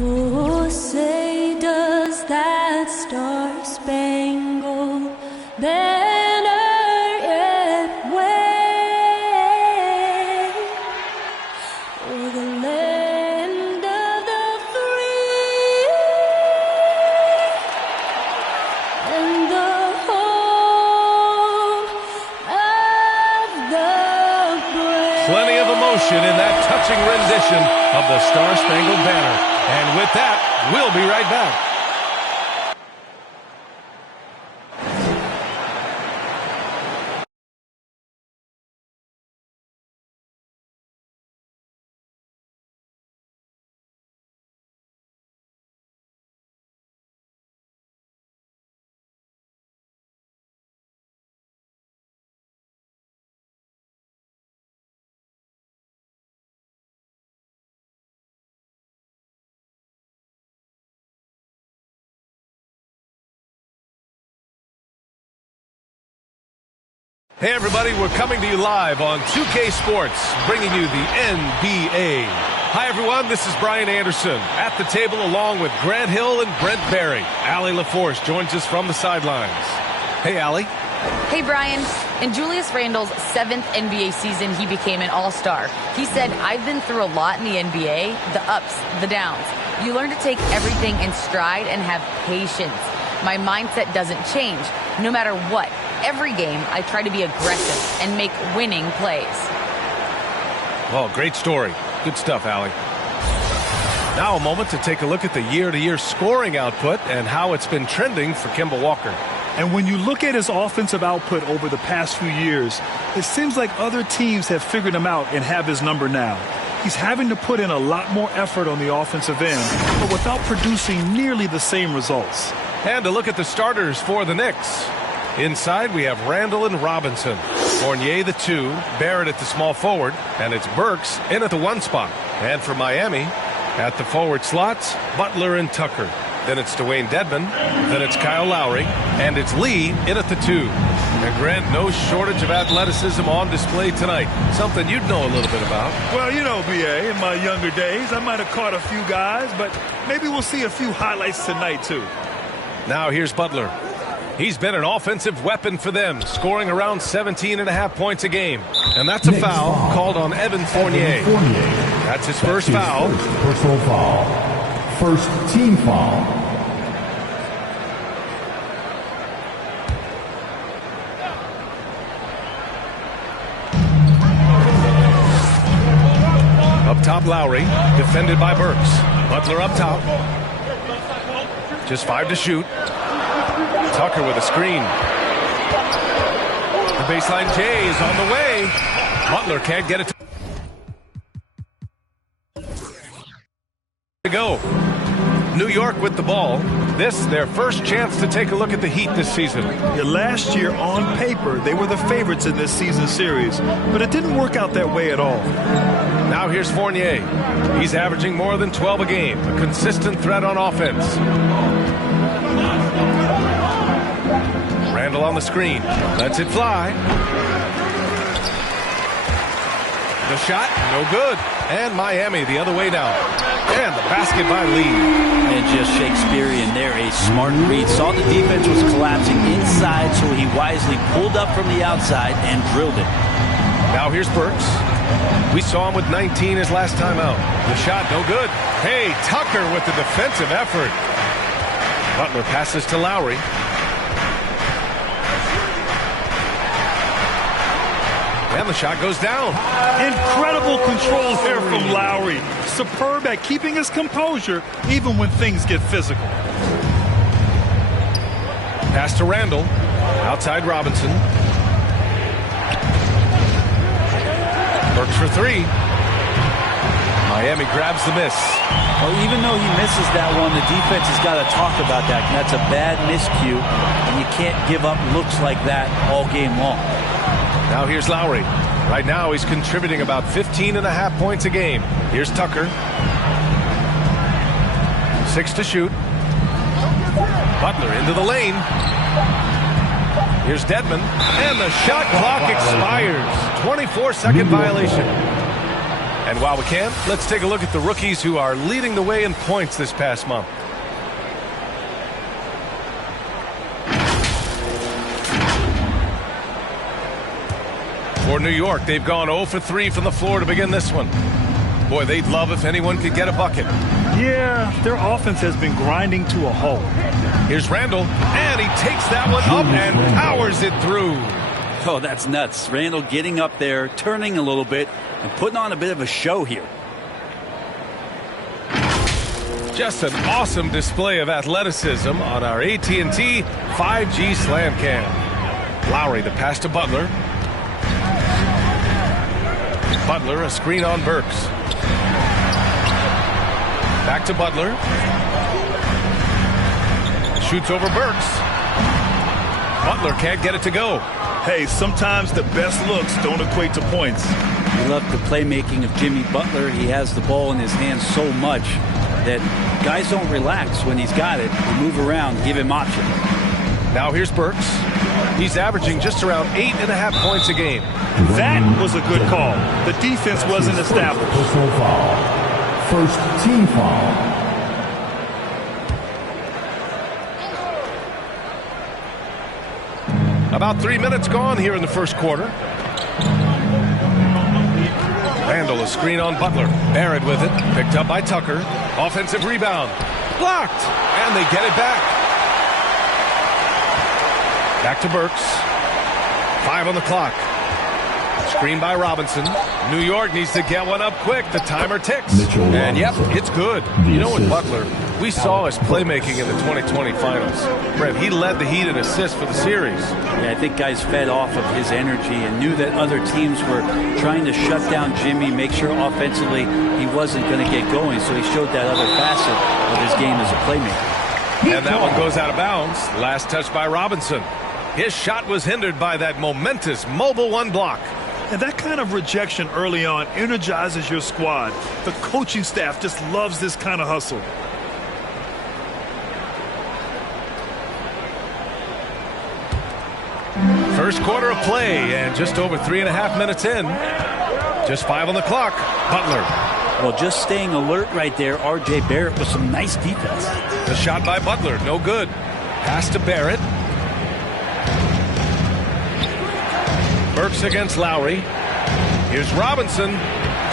Oh, say does that star-spangled banner yet wave o'er the land of the free and the home of the brave? Plenty of emotion in that touching rendition of the Star-Spangled Banner. And with that, we'll be right back. Hey everybody, we're coming to you live on 2K Sports, bringing you the NBA. Hi everyone, this is Brian Anderson at the table along with Grant Hill and Brent Barry. Allie LaForce joins us from the sidelines. Hey Allie. Hey Brian. In Julius Randle's 7th NBA season, he became an all-star. He said, "I've been through a lot in the NBA, the ups, the downs. You learn to take everything in stride and have patience. My mindset doesn't change, no matter what. Every game, I try to be aggressive and make winning plays." Well, great story. Good stuff, Allie. Now a moment to take a look at the year-to-year scoring output and how it's been trending for Kemba Walker. And when you look at his offensive output over the past few years, it seems like other teams have figured him out and have his number now. He's having to put in a lot more effort on the offensive end, but without producing nearly the same results. And to look at the starters for the Knicks. Inside, we have Randle and Robinson. Fournier, the 2, Barrett at the small forward, and it's Burks in at the 1 spot. And for Miami, at the forward slots, Butler and Tucker. Then it's Dwayne Dedmon, then it's Kyle Lowry, and it's Lee in at the 2. And Grant, no shortage of athleticism on display tonight. Something you'd know a little bit about. Well, you know, B.A., in my younger days, I might have caught a few guys, but maybe we'll see a few highlights tonight, too. Now here's Butler. He's been an offensive weapon for them, scoring around 17.5 points a game. And that's a foul called on Evan Fournier. That's his first foul. Personal foul. First team foul. Up top, Lowry, defended by Burks. Butler up top. Just 5 to shoot. Tucker with a screen. The baseline J is on the way. Butler can't get it to go. New York with the ball. This, their first chance to take a look at the Heat this season. Yeah, last year, on paper, they were the favorites in this season series, but it didn't work out that way at all. Now here's Fournier. He's averaging more than 12 a game, a consistent threat on offense. Randle on the screen. Lets it fly. The shot, no good. And Miami the other way now. And the basket by Lee. And just Shakespearean there, a smart read. Saw the defense was collapsing inside, so he wisely pulled up from the outside and drilled it. Now here's Burks. We saw him with 19 his last time out. The shot, no good. Hey, Tucker with the defensive effort. Butler passes to Lowry. And the shot goes down. Incredible control here from Lowry. Superb at keeping his composure even when things get physical. Pass to Randle. Outside Robinson. Burks for 3. Miami grabs the miss. Well, even though he misses that one, the defense has got to talk about that. That's a bad miscue, and you can't give up looks like that all game long. Now here's Lowry. Right now he's contributing about 15.5 points a game. Here's Tucker. 6 to shoot. Butler into the lane. Here's Dedmon. And the shot clock expires. 24-second violation. And while we can, let's take a look at the rookies who are leading the way in points this past month. For New York, they've gone 0 for 3 from the floor to begin this one. Boy, they'd love if anyone could get a bucket. Yeah, their offense has been grinding to a halt. Here's Randle, and he takes that one up and powers it through. Oh, that's nuts. Randle getting up there, turning a little bit, and putting on a bit of a show here. Just an awesome display of athleticism on our AT&T 5G Slam Cam. Lowry, the pass to Butler. Butler, a screen on Burks. Back to Butler. Shoots over Burks. Butler can't get it to go. Hey, sometimes the best looks don't equate to points. We love the playmaking of Jimmy Butler. He has the ball in his hands so much that guys don't relax when he's got it. They move around, give him option. Now here's Burks. He's averaging just around 8.5 points a game. That was a good call. The defense wasn't established. Personal foul. First team foul. About 3 minutes gone here in the first quarter. Randle, a screen on Butler. Barrett with it. Picked up by Tucker. Offensive rebound. Blocked. And they get it back. Back to Burks. 5 on the clock. Screen by Robinson. New York needs to get one up quick. The timer ticks. And yep, it's good. You know, with Butler, we saw his playmaking in the 2020 finals. Brett, he led the Heat in assists for the series. Yeah, I think guys fed off of his energy and knew that other teams were trying to shut down Jimmy, make sure offensively he wasn't going to get going. So he showed that other facet of his game as a playmaker. And that one goes out of bounds. Last touch by Robinson. His shot was hindered by that momentous mobile one block. And that kind of rejection early on energizes your squad. The coaching staff just loves this kind of hustle. First quarter of play, and just over 3.5 minutes in. Just 5 on the clock. Butler. Well, just staying alert right there. R.J. Barrett with some nice defense. The shot by Butler, no good. Pass to Barrett. Burks against Lowry. Here's Robinson.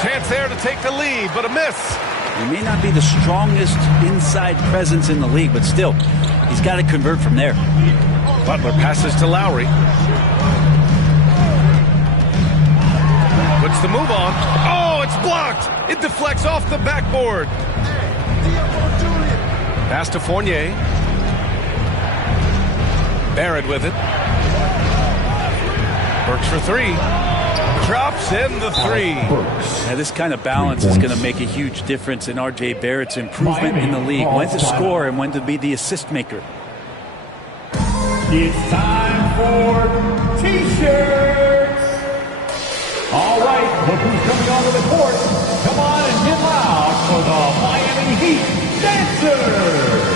Chance there to take the lead, but a miss. He may not be the strongest inside presence in the league, but still, he's got to convert from there. Butler passes to Lowry. Puts the move on. Oh, it's blocked. It deflects off the backboard. Pass to Fournier. Barrett with it. Burks for 3. Drops in the 3. Now, this kind of balance is going to make a huge difference in R.J. Barrett's improvement in the league. When to score and when to be the assist maker. It's time for T-shirts. All right, look who's coming onto the court. Come on and get loud for the Miami Heat Dancers.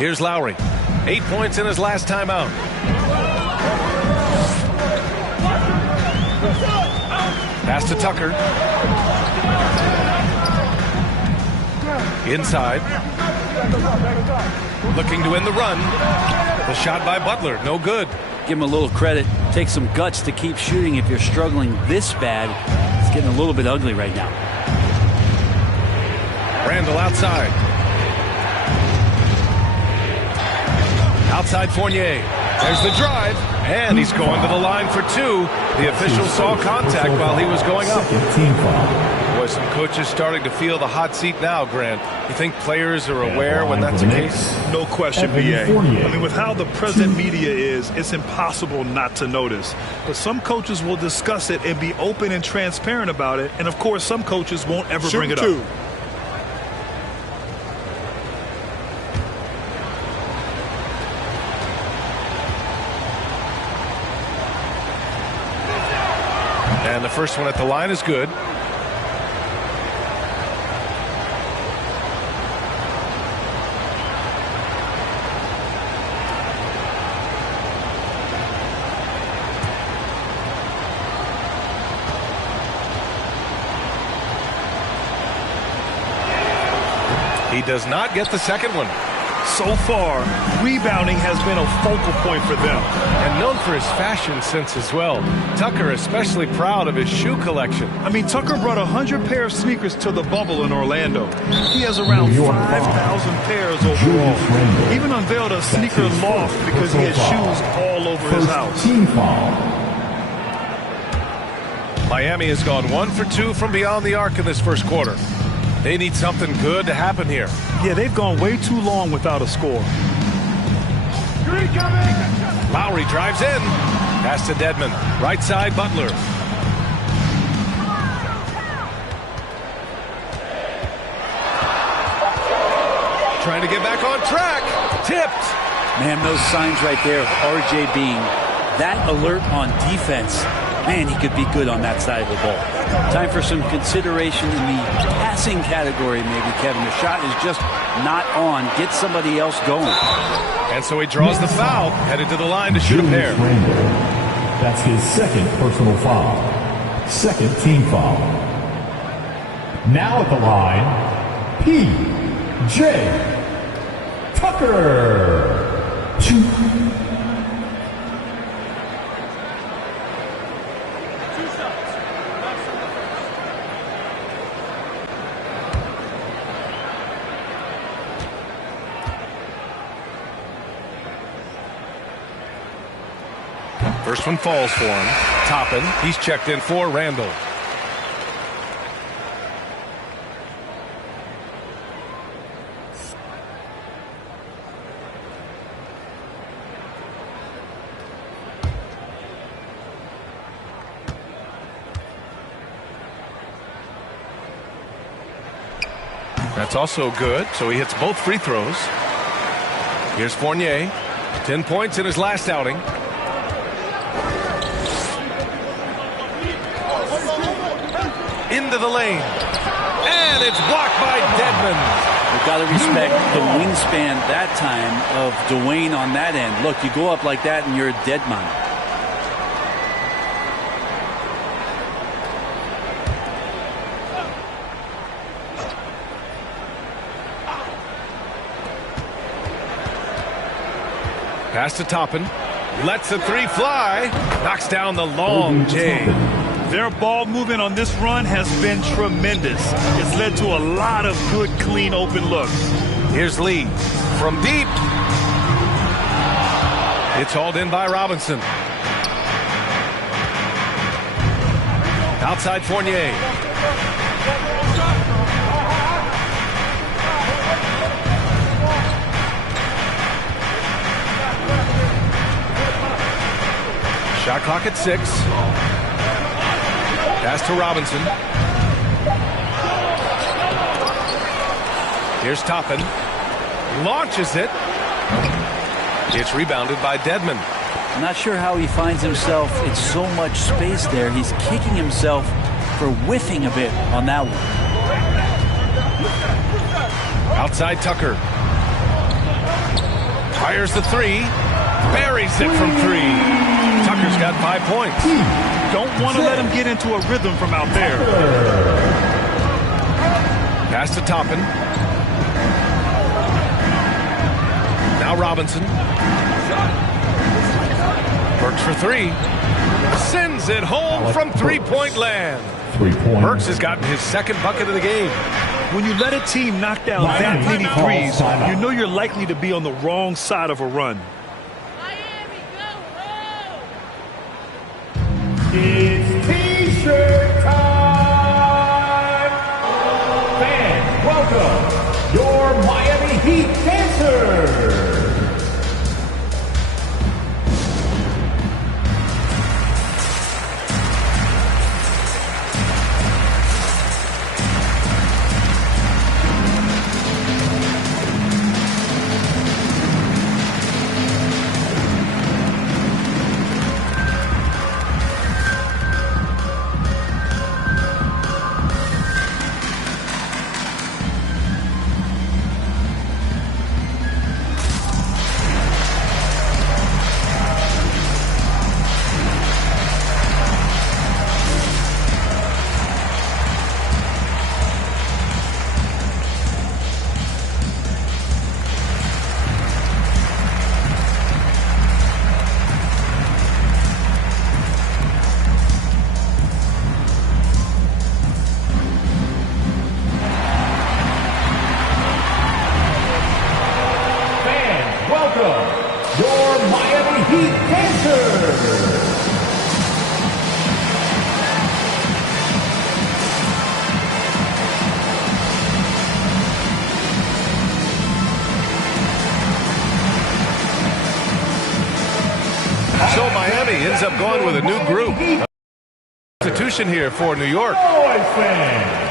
Here's Lowry. 8 points in his last timeout. Pass to Tucker. Inside. Looking to win the run. The shot by Butler, no good. Give him a little credit. Take some guts to keep shooting if you're struggling this bad. It's getting a little bit ugly right now. Randle outside. Outside Fournier. There's the drive. And he's going to the line for two. The official saw contact while he was going up. Team foul. Boy, some coaches starting to feel the hot seat now, Grant. You think players are aware when that's the case? No question, BA. I mean, with how the present media is, it's impossible not to notice. But some coaches will discuss it and be open and transparent about it. And, of course, some coaches won't ever bring it up. And the first one at the line is good. He does not get the second one. So far, rebounding has been a focal point for them. And known for his fashion sense as well. Tucker especially proud of his shoe collection. I mean, Tucker brought 100 pair of sneakers to the bubble in Orlando. He has around 5,000 pairs overall. Even unveiled a sneaker loft because he has shoes all over his house. Team foul. Miami has gone 1 for 2 from beyond the arc in this first quarter. They need something good to happen here. Yeah, they've gone way too long without a score. Lowry drives in. Pass to Dedmon. Right side, Butler. Trying to get back on track. Tipped. Man, those signs right there of RJ being that alert on defense. Man, he could be good on that side of the ball. Time for some consideration in the passing category, maybe, Kevin. The shot is just not on. Get somebody else going. And so he draws the foul, headed to the line to shoot a pair. Julius Randle. That's his second personal foul. Second team foul. Now at the line, P.J. Tucker. First one falls for him. Toppin. He's checked in for Randle. That's also good, so he hits both free throws. Here's Fournier. 10 points in his last outing. Into the lane. And it's blocked by Dedmon. You've got to respect the wingspan that time of Dwayne on that end. Look, you go up like that and you're a dead man. Pass to Toppin. Lets the three fly. Knocks down the long J. Their ball movement on this run has been tremendous. It's led to a lot of good, clean, open looks. Here's Lee from deep. It's hauled in by Robinson. Outside Fournier. Shot clock at 6. Pass to Robinson. Here's Toppin. Launches it. It's rebounded by Dedmon. I'm not sure how he finds himself in so much space there. He's kicking himself for whiffing a bit on that one. Outside Tucker. Fires the three. Buries it from 3. Tucker's got 5 points. Don't want to let him get into a rhythm from out there. Pass to Toppin. Now Robinson. Burks for 3. Sends it home from 3-point land. Burks has gotten his 2nd bucket of the game. When you let a team knock down that many threes, you know you're likely to be on the wrong side of a run. It's T-shirt time! Fans, welcome your Miami Heat dancers! Your Miami Heat dancers! So Miami ends up going with a new group. Substitution here for New York. Boys fans!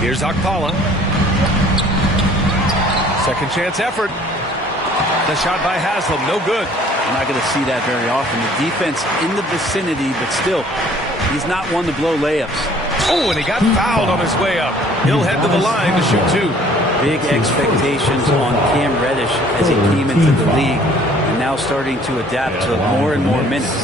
Here's Okpala. Second chance effort. The shot by Haslam, no good. I'm not going to see that very often. The defense in the vicinity, but still, he's not one to blow layups. Oh, and he got fouled on his way up. He'll head to the line to shoot 2. Big expectations on Cam Reddish as he came into the league and now starting to adapt to more and more minutes.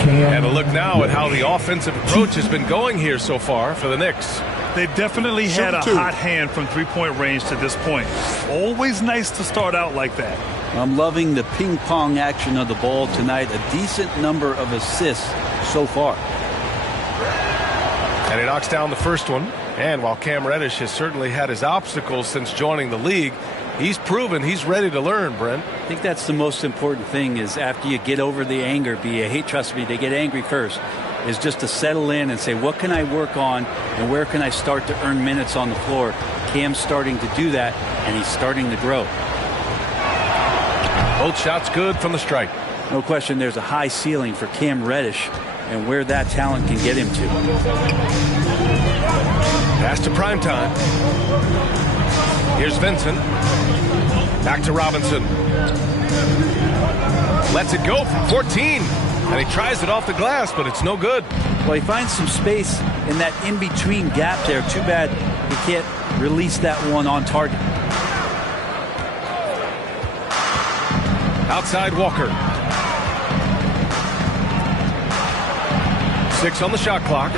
And a look now at how the offensive approach has been going here so far for the Knicks. They've definitely had a hot hand from 3-point range to this point. Always nice to start out like that. I'm loving the ping pong action of the ball tonight. A decent number of assists so far. And he knocks down the first one. And while Cam Reddish has certainly had his obstacles since joining the league, he's proven he's ready to learn, Brent. I think that's the most important thing is after you get over the anger, trust me, they get angry first, is just to settle in and say, what can I work on and where can I start to earn minutes on the floor? Cam's starting to do that, and he's starting to grow. Both shots good from the stripe. No question there's a high ceiling for Cam Reddish and where that talent can get him to. Pass to Primetime. Here's Vincent. Back to Robinson. Lets it go from 14. And he tries it off the glass, but it's no good. Well, he finds some space in that in-between gap there. Too bad he can't release that one on target. Outside Walker. 6 on the shot clock.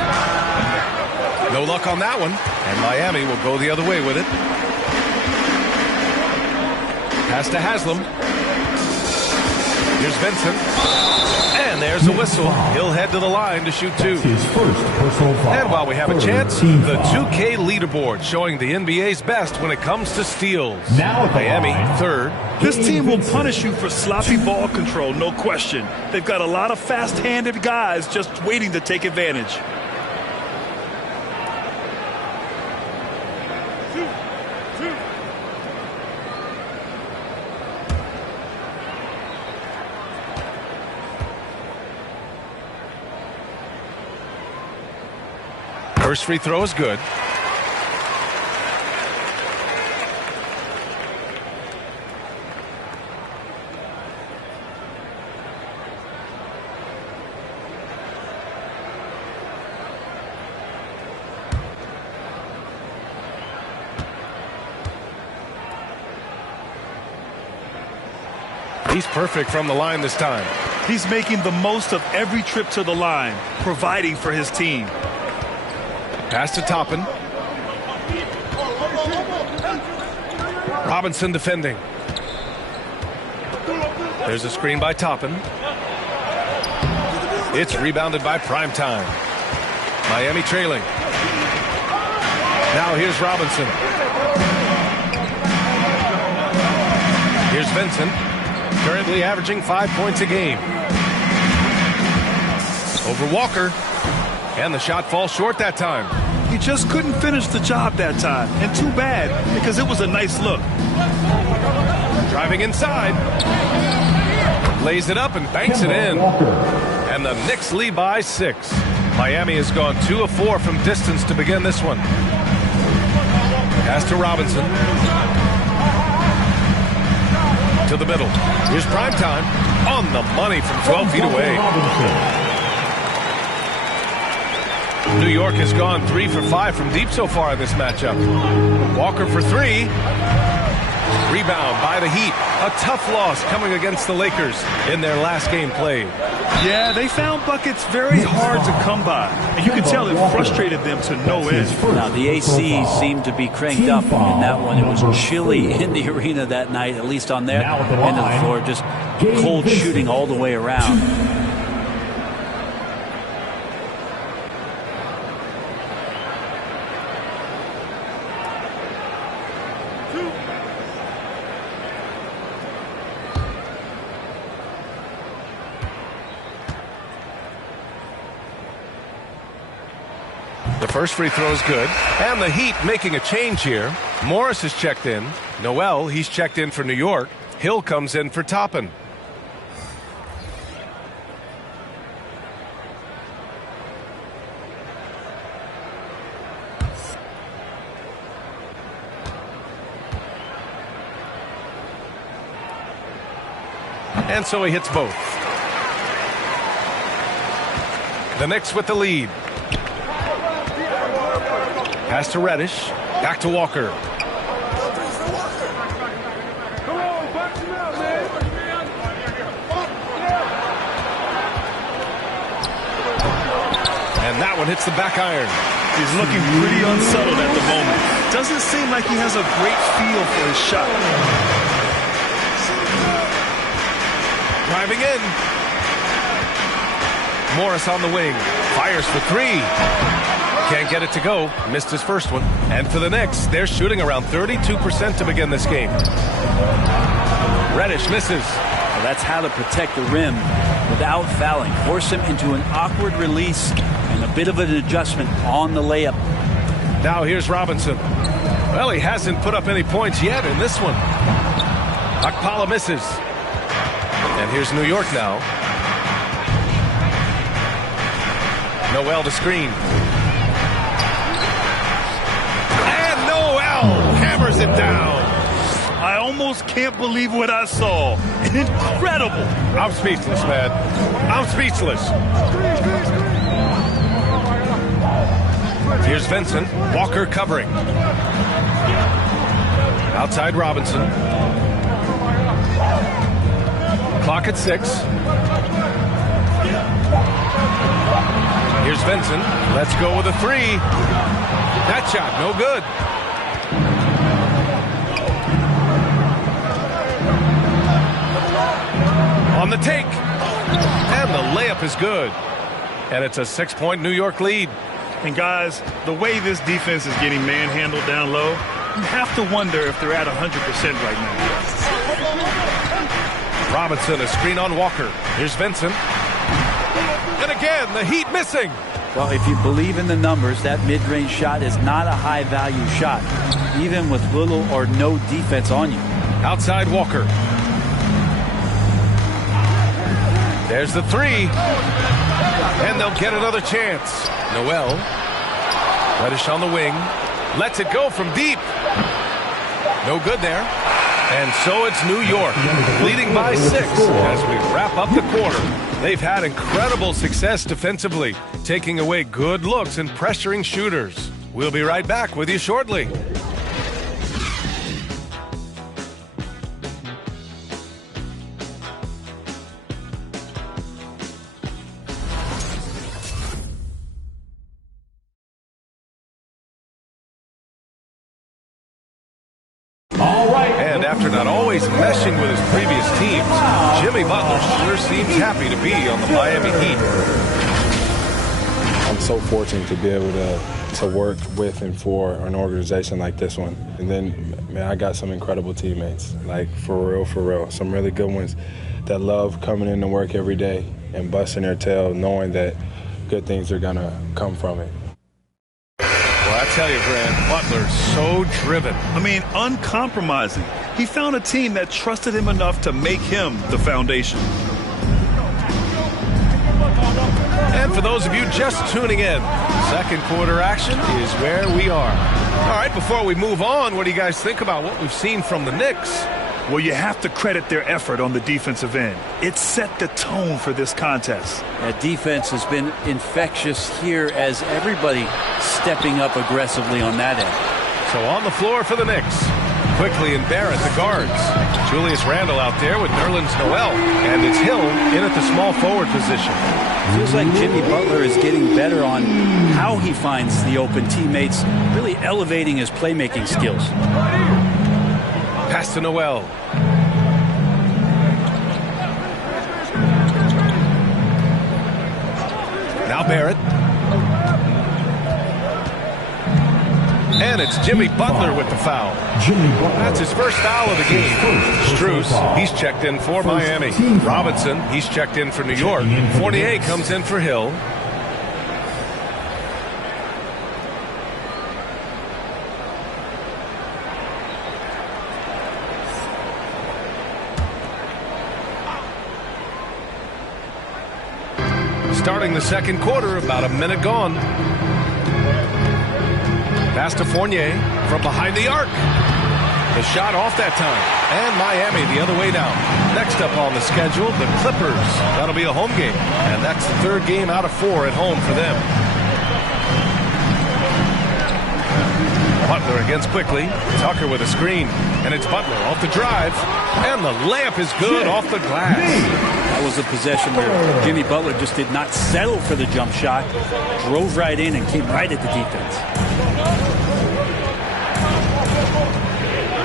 No luck on that one. And Miami will go the other way with it. Pass to Haslam. Here's Vincent. And there's a whistle. He'll head to the line to shoot 2. His first personal foul. And while we have a chance, the 2K leaderboard showing the NBA's best when it comes to steals. Now at the Miami, line, 3rd. This team will punish you for sloppy ball control, no question. They've got a lot of fast-handed guys just waiting to take advantage. First free throw is good. He's perfect from the line this time. He's making the most of every trip to the line, providing for his team. Pass to Toppin. Robinson defending. There's a screen by Toppin. It's rebounded by Primetime. Miami trailing. Now here's Robinson. Here's Vincent. Currently averaging 5 points a game. Over Walker. And the shot falls short that time. He just couldn't finish the job that time. And too bad, because it was a nice look. Driving inside. Lays it up and banks it in. And the Knicks lead by 6. Miami has gone 2 of 4 from distance to begin this one. Pass to Robinson. To the middle. Here's Primetime on the money from 12 feet away. New York has gone 3 for 5 from deep so far in this matchup. Walker for 3. Rebound by the Heat. A tough loss coming against the Lakers in their last game played. Yeah, they found buckets very hard to come by. And you can tell it frustrated them to no end. Now, the AC seemed to be cranked up in that one. It was chilly in the arena that night, at least on their end of the floor. Just cold shooting all the way around. The first free throw is good. And the Heat making a change here. Morris has checked in. Noel, he's checked in for New York. Hill comes in for Toppin. And so he hits both. The Knicks with the lead. Pass to Reddish. Back to Walker. And that one hits the back iron. He's looking pretty unsettled at the moment. Doesn't seem like he has a great feel for his shot. Driving in. Morris on the wing. Fires for 3. Can't get it to go. Missed his first one. And for the Knicks, they're shooting around 32% to begin this game. Reddish misses. Well, that's how to protect the rim without fouling. Force him into an awkward release and a bit of an adjustment on the layup. Now here's Robinson. Well, he hasn't put up any points yet in this one. Akpala misses. And here's New York now. Noel to screen. Hammers it down. I almost can't believe what I saw. Incredible. I'm speechless, man. I'm speechless. Here's Vincent. Walker covering. Outside Robinson. Clock at 6. Here's Vincent. Let's go with a 3. That shot, no good. On the take. And the layup is good. And it's a 6-point New York lead. And guys, the way this defense is getting manhandled down low, you have to wonder if they're at 100% right now. Robinson, a screen on Walker. Here's Vincent. And again, the Heat missing. Well, if you believe in the numbers, that mid-range shot is not a high-value shot, even with little or no defense on you. Outside Walker. There's the 3. And they'll get another chance. Noel. Reddish on the wing. Lets it go from deep. No good there. And so it's New York, leading by 6 as we wrap up the quarter. They've had incredible success defensively, taking away good looks and pressuring shooters. We'll be right back with you shortly. And after not always meshing with his previous teams, Jimmy Butler sure seems happy to be on the Miami Heat. I'm so fortunate to be able to work with and for an organization like this one. And then, man, I got some incredible teammates, like for real. Some really good ones that love coming in to work every day and busting their tail, knowing that good things are gonna come from it. Well, I tell you, Grant, Butler's so driven. I mean, uncompromising. He found a team that trusted him enough to make him the foundation. And for those of you just tuning in, second quarter action is where we are. All right, before we move on, what do you guys think about what we've seen from the Knicks? Well, you have to credit their effort on the defensive end. It set the tone for this contest. That defense has been infectious here as everybody stepping up aggressively on that end. So on the floor for the Knicks. Quickly and Barrett, the guards. Julius Randle out there with Nerlens Noel. And it's Hill in at the small forward position. Feels like Jimmy Butler is getting better on how he finds the open teammates, really elevating his playmaking skills. Pass to Noel. Now Barrett. And it's Jimmy Butler with the foul. That's his first foul of the game. Strus, he's checked in for Miami. Robinson, he's checked in for New York. Fournier comes in for Hill. Starting the second quarter, about a minute gone. Pass to Fournier from behind the arc. The shot off that time. And Miami the other way down. Next up on the schedule, the Clippers. That'll be a home game. And that's the third game out of 4 at home for them. Butler against quickly. Tucker with a screen. And it's Butler off the drive. And the layup is good off the glass. That was a possession where Jimmy Butler just did not settle for the jump shot. Drove right in and came right at the defense.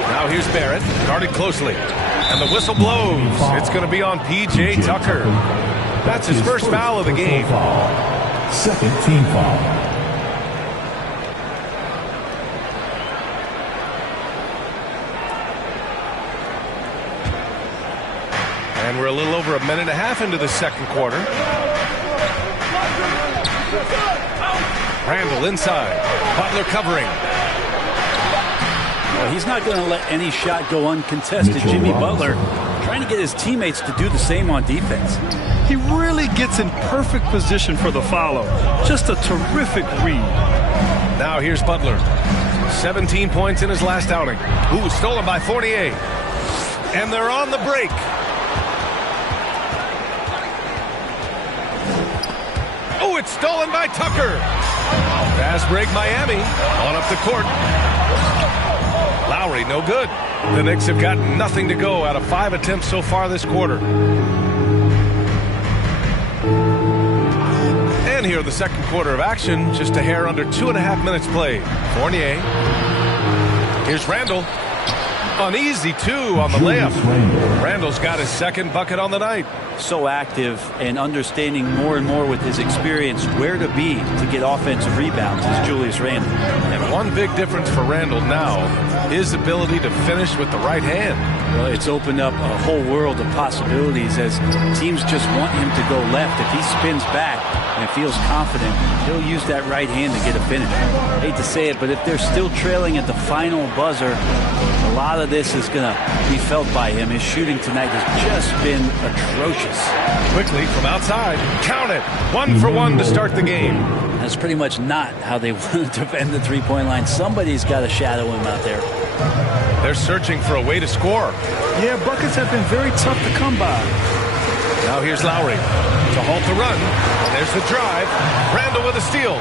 Now here's Barrett, guarded closely. And the whistle blows. It's going to be on P.J. Tucker. That's his first foul of the game. Second team foul. And we're a little over a minute and a half into the second quarter. Randle inside. Butler covering. Well, he's not going to let any shot go uncontested. Jimmy Butler trying to get his teammates to do the same on defense. He really gets in perfect position for the follow. Just a terrific read. Now here's Butler. 17 points in his last outing. Ooh, stolen by Fournier. And they're on the break. Oh, it's stolen by Tucker. Fast break Miami. On up the court. Lowry, no good. The Knicks have got nothing to go out of 5 attempts so far this quarter. And here the second quarter of action. Just a hair under 2.5 minutes played. Fournier. Here's Randle. An easy 2 on the layup. Randle's got his second bucket on the night. So active and understanding more and more with his experience where to be to get offensive rebounds is Julius Randle. And one big difference for Randle now, his ability to finish with the right hand. Well, it's opened up a whole world of possibilities as teams just want him to go left. If he spins back and feels confident, he'll use that right hand to get a finish. I hate to say it, but if they're still trailing at the final buzzer, lot of this is going to be felt by him. His shooting tonight has just been atrocious. Quickly from outside. Count it. 1 for 1 to start the game. That's pretty much not how they want to defend the three-point line. Somebody's got to shadow him out there. They're searching for a way to score. Yeah, buckets have been very tough to come by. Now here's Lowry to halt the run. There's the drive. Randle with a steal.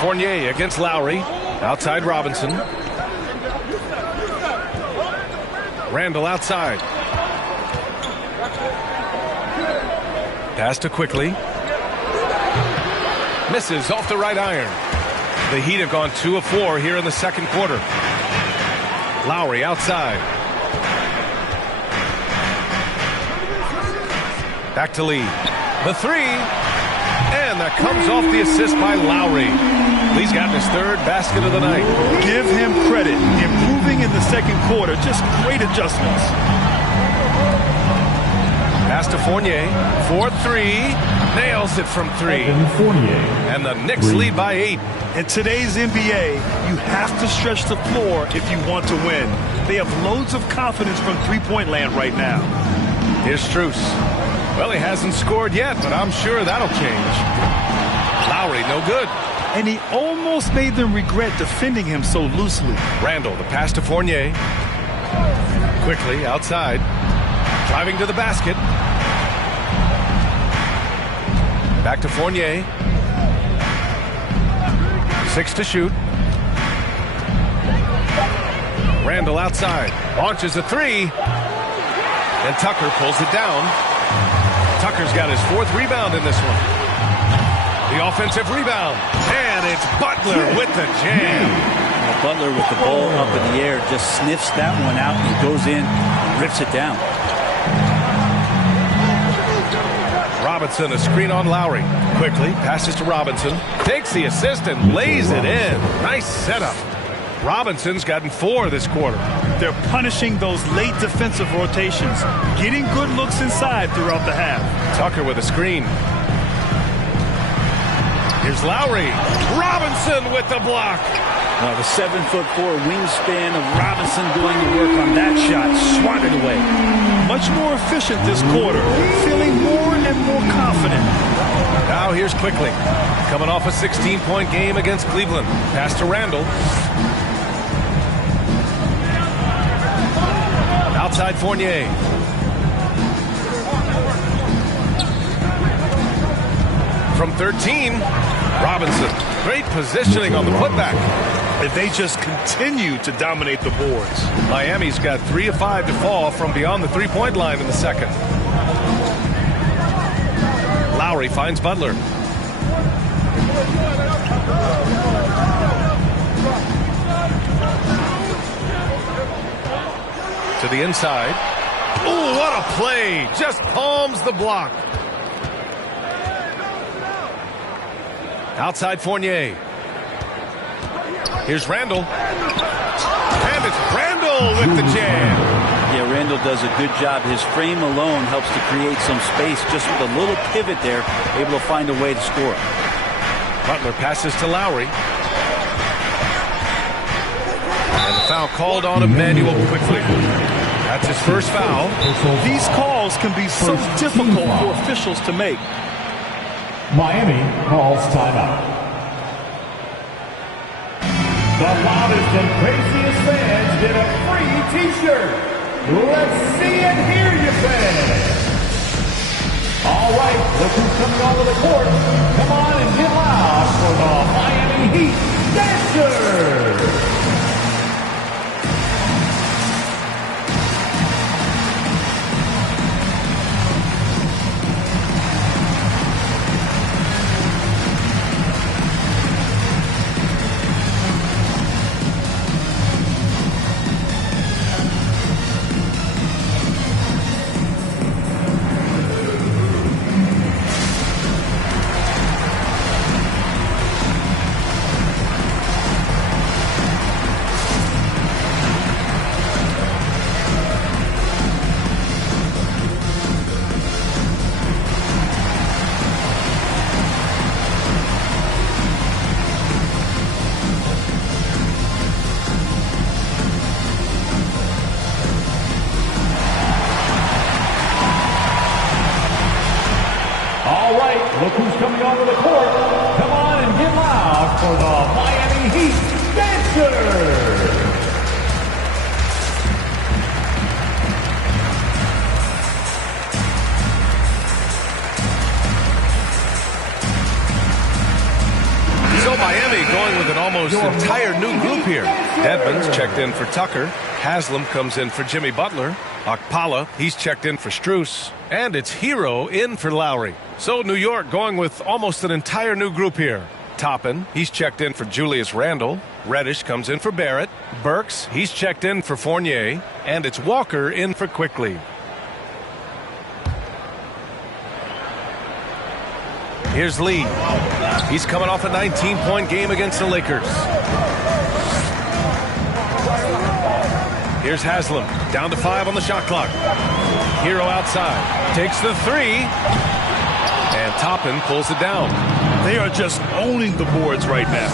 Fournier against Lowry. Outside Robinson. Randle outside. Pass to Quickly. Misses off the right iron. The Heat have gone 2 of 4 here in the second quarter. Lowry outside. Back to Lee. The three. And that comes off the assist by Lowry. Lee's gotten his 3rd basket of the night. Give him credit. Improving in the second quarter. Just great adjustments. Pass to Fournier. 4-3. Nails it from 3. And the Knicks lead by 8. In today's NBA, you have to stretch the floor if you want to win. They have loads of confidence from three-point land right now. Here's Strus. Well, he hasn't scored yet, but I'm sure that'll change. Lowry, no good. And he almost made them regret defending him so loosely. Randle, the pass to Fournier. Quickly, outside. Driving to the basket. Back to Fournier. 6 to shoot. Randle outside. Launches a 3. And Tucker pulls it down. Tucker's got his 4th rebound in this one. The offensive rebound. And it's Butler with the jam. Butler with the ball up in the air just sniffs that one out and goes in, rips it down. Robinson, a screen on Lowry. Quickly passes to Robinson. Takes the assist and lays it in. Nice setup. Robinson's gotten 4 this quarter. They're punishing those late defensive rotations, getting good looks inside throughout the half. Tucker with a screen. Here's Lowry. Robinson with the block. The 7'4" wingspan of Robinson doing the work on that shot. Swatted away. Much more efficient this quarter, feeling more and more confident. Now here's Quickly. Coming off a 16-point game against Cleveland. Pass to Randle. Outside Fournier. From 13, Robinson. Great positioning on the putback. And they just continue to dominate the boards. Miami's got 3 of 5 to fall from beyond the three-point line in the second. Lowry finds Butler. To the inside. Ooh, what a play. Just palms the block. Outside Fournier. Here's Randle. And it's Randle with the jam. Yeah, Randle does a good job. His frame alone helps to create some space. Just with a little pivot there, able to find a way to score. Butler passes to Lowry. And the foul called on Emmanuel Quickly. That's his first foul. These calls can be so difficult for officials to make. Miami calls timeout. The loudest and craziest fans get a free T-shirt. Let's see and hear you, fans. All right, look who's coming onto the court. Come on and get loud for the Miami Heat Dancers. almost entire new group here. Dedmon's checked in for Tucker. Haslam comes in for Jimmy Butler. Okpala, he's checked in for Strus. And it's Hero in for Lowry. So New York going with almost an entire new group here. Toppin, he's checked in for Julius Randle. Reddish comes in for Barrett. Burks, he's checked in for Fournier. And it's Walker in for Quickly. Here's Lee. He's coming off a 19-point game against the Lakers. Here's Haslam. Down to 5 on the shot clock. Hero outside. Takes the 3. And Toppin pulls it down. They are just owning the boards right now.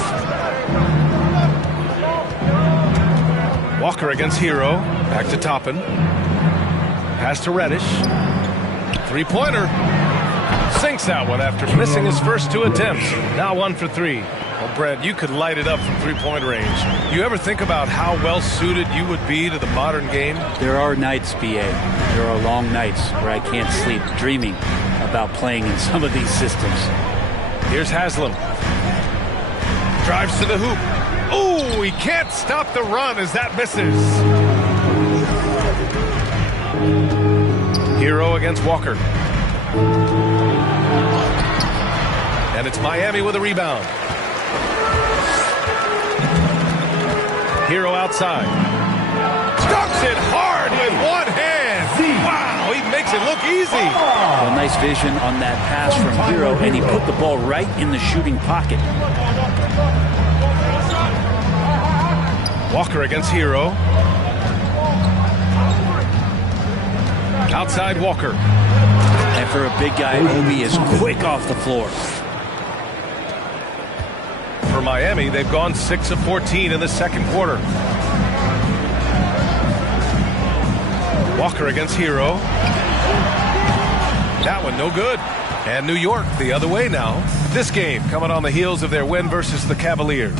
Walker against Hero. Back to Toppin. Pass to Reddish. Three-pointer. Sinks that one after missing his first 2 attempts. Now 1 for 3. Well, Brett, you could light it up from three-point range. You ever think about how well-suited you would be to the modern game? There are nights, B.A. There are long nights where I can't sleep dreaming about playing in some of these systems. Here's Haslam. Drives to the hoop. Ooh, he can't stop the run as that misses. Hero against Walker. And it's Miami with a rebound. Hero outside. Dunks it hard with one hand. Wow, he makes it look easy. Well, nice vision on that pass from Hero, and he put the ball right in the shooting pocket. Walker against Hero. Outside Walker. And for a big guy, Obi is quick off the floor. For Miami, they've gone 6 of 14 in the second quarter. Walker against Hero. That one no good. And New York the other way now. This game coming on the heels of their win versus the Cavaliers.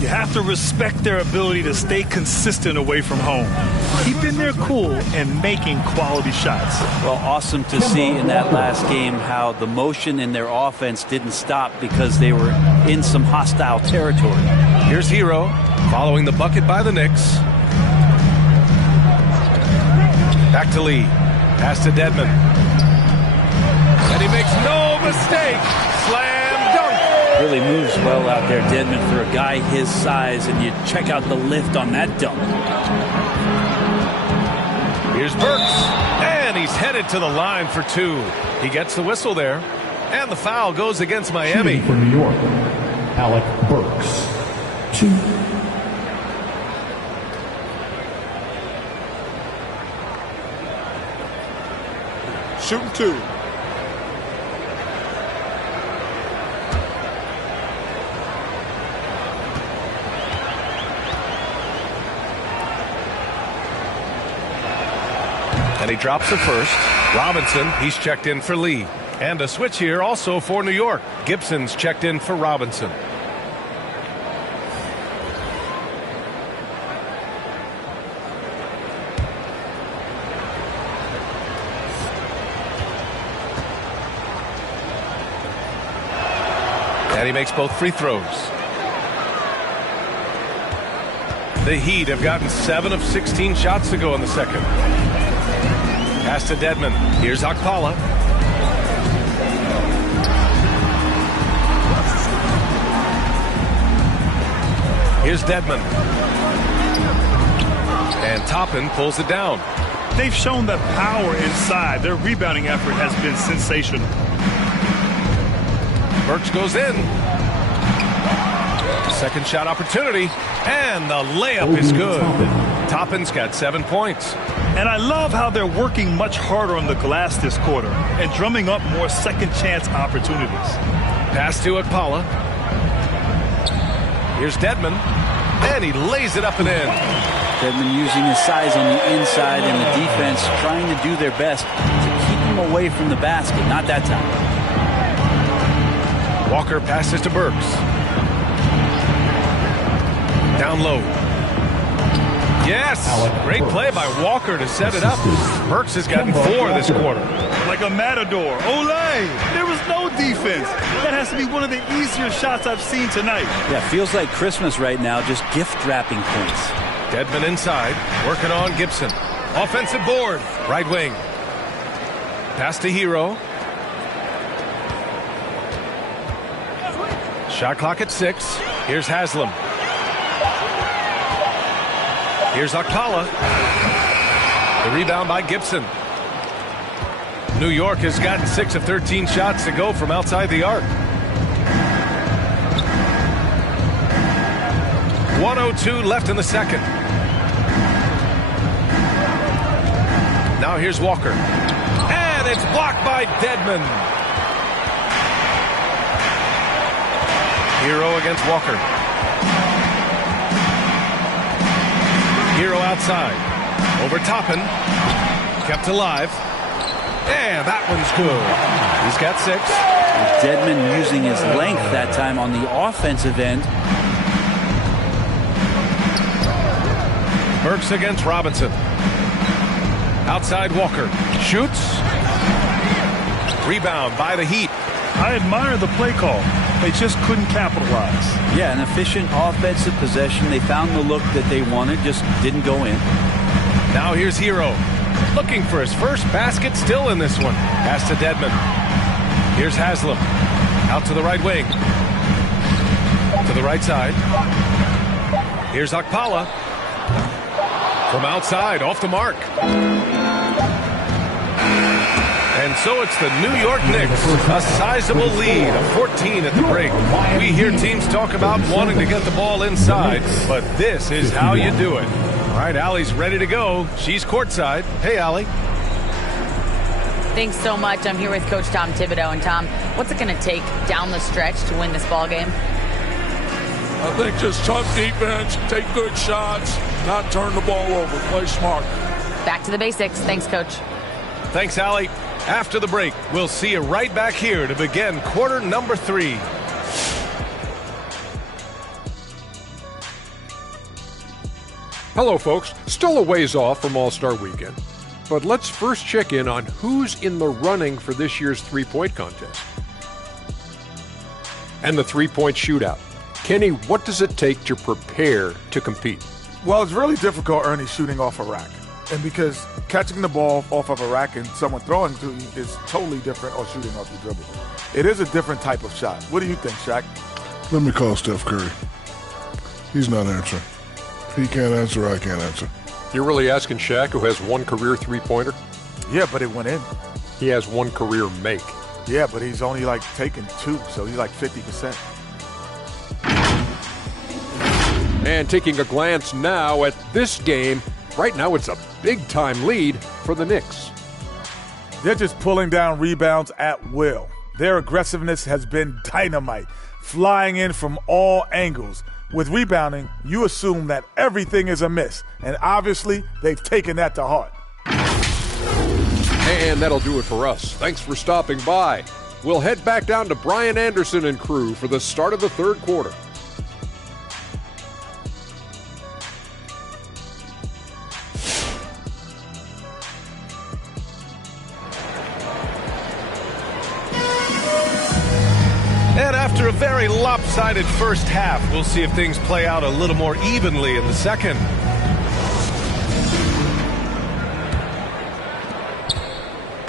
You have to respect their ability to stay consistent away from home, keeping their cool and making quality shots. Well, awesome to see in that last game how the motion in their offense didn't stop because they were in some hostile territory. Here's Hero following the bucket by the Knicks. Back to Lee. Pass to Dedmon. And he makes no mistake. Slam dunk. Really moves well out there, Dedmon, for a guy his size, and you check out the lift on that dunk. Here's Burks, and he's headed to the line for 2. He gets the whistle there, and the foul goes against Miami. For New York, Alec Burks. 2. Shooting 2. And he drops the first. Robinson, he's checked in for Lee. And a switch here also for New York. Gibson's checked in for Robinson. And he makes both free throws. The Heat have gotten 7 of 16 shots to go in the second. Pass to Dedmon. Here's Okpala. Here's Dedmon. And Toppin pulls it down. They've shown that power inside. Their rebounding effort has been sensational. Burks goes in. Second shot opportunity. And the layup is good. Toppin's got 7 points. And I love how they're working much harder on the glass this quarter and drumming up more second chance opportunities. Pass to Okpala. Here's Dedmon. And he lays it up and in. Dedmon using his size on the inside and the defense trying to do their best to keep him away from the basket. Not that time. Walker passes to Burks. Down low. Yes, great play by Walker to set it up. Burks has gotten 4 this quarter. Like a matador. Olay! There was no defense. That has to be one of the easier shots I've seen tonight. Yeah, feels like Christmas right now, just gift wrapping points. Dedmon inside, working on Gibson. Offensive board, right wing. Pass to Hero. Shot clock at 6. Here's Haslam. Here's Okpala. The rebound by Gibson. New York has gotten 6 of 13 shots to go from outside the arc. 1:02 left in the second. Now here's Walker. And it's blocked by Dedmon. Hero against Walker. Hero outside. Over Toppin. Kept alive. And that one's good. He's got 6. Dedmon using his length that time on the offensive end. Burks against Robinson. Outside Walker. Shoots. Rebound by the Heat. I admire the play call. They just couldn't capitalize. Yeah, an efficient offensive possession. They found the look that they wanted, just didn't go in. Now here's Hero. Looking for his first basket, still in this one. Pass to Dedmon. Here's Haslam. Out to the right wing. To the right side. Here's Okpala. From outside, off the mark. And so it's the New York Knicks, a sizable lead of 14 at the break. We hear teams talk about wanting to get the ball inside, but this is how you do it. All right, Allie's ready to go. She's courtside. Hey, Allie. Thanks so much. I'm here with Coach Tom Thibodeau. And Tom, what's it going to take down the stretch to win this ball game? I think just tough defense, take good shots, not turn the ball over, play smart. Back to the basics. Thanks, Coach. Thanks, Allie. After the break, we'll see you right back here to begin quarter number 3. Hello, folks. Still a ways off from All-Star Weekend, but let's first check in on who's in the running for this year's three-point contest. And the three-point shootout. Kenny, what does it take to prepare to compete? Well, it's really difficult, Ernie, shooting off a rack. And because catching the ball off of a rack and someone throwing to you is totally different or shooting off the dribble. It is a different type of shot. What do you think, Shaq? Let me call Steph Curry. He's not answering. He can't answer, I can't answer. You're really asking Shaq, who has one career three-pointer? Yeah, but it went in. He has one career make. Yeah, but he's only like taking 2, so he's like 50%. And taking a glance now at this game, right now it's a big-time lead for the Knicks. They're just pulling down rebounds at will. Their aggressiveness has been dynamite, flying in from all angles. With rebounding, you assume that everything is a miss, and obviously they've taken that to heart. And that'll do it for us. Thanks for stopping by. We'll head back down to Brian Anderson and crew for the start of the third quarter. And after a very lopsided first half, we'll see if things play out a little more evenly in the second.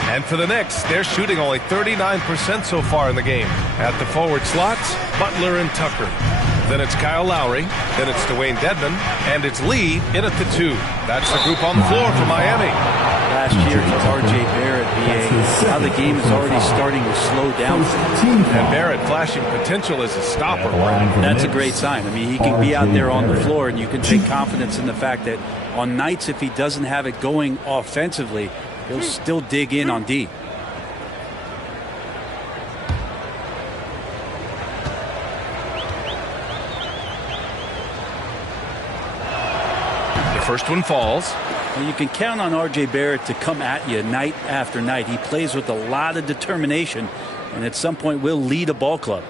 And for the Knicks, they're shooting only 39% so far in the game. At the forward slots, Butler and Tucker. Then it's Kyle Lowry. Then it's Dwayne Dedmon. And it's Lee in at the 2. That's the group on the floor for Miami. Last year to R.J. Barrett, BA. Now the game is already starting to slow down. And Barrett flashing potential as a stopper. That's a great sign. I mean, he can be out there on the floor, and you can take confidence in the fact that on nights if he doesn't have it going offensively, he'll still dig in on D. The first one falls. Well, you can count on R.J. Barrett to come at you night after night. He plays with a lot of determination, and at some point will lead a ball club.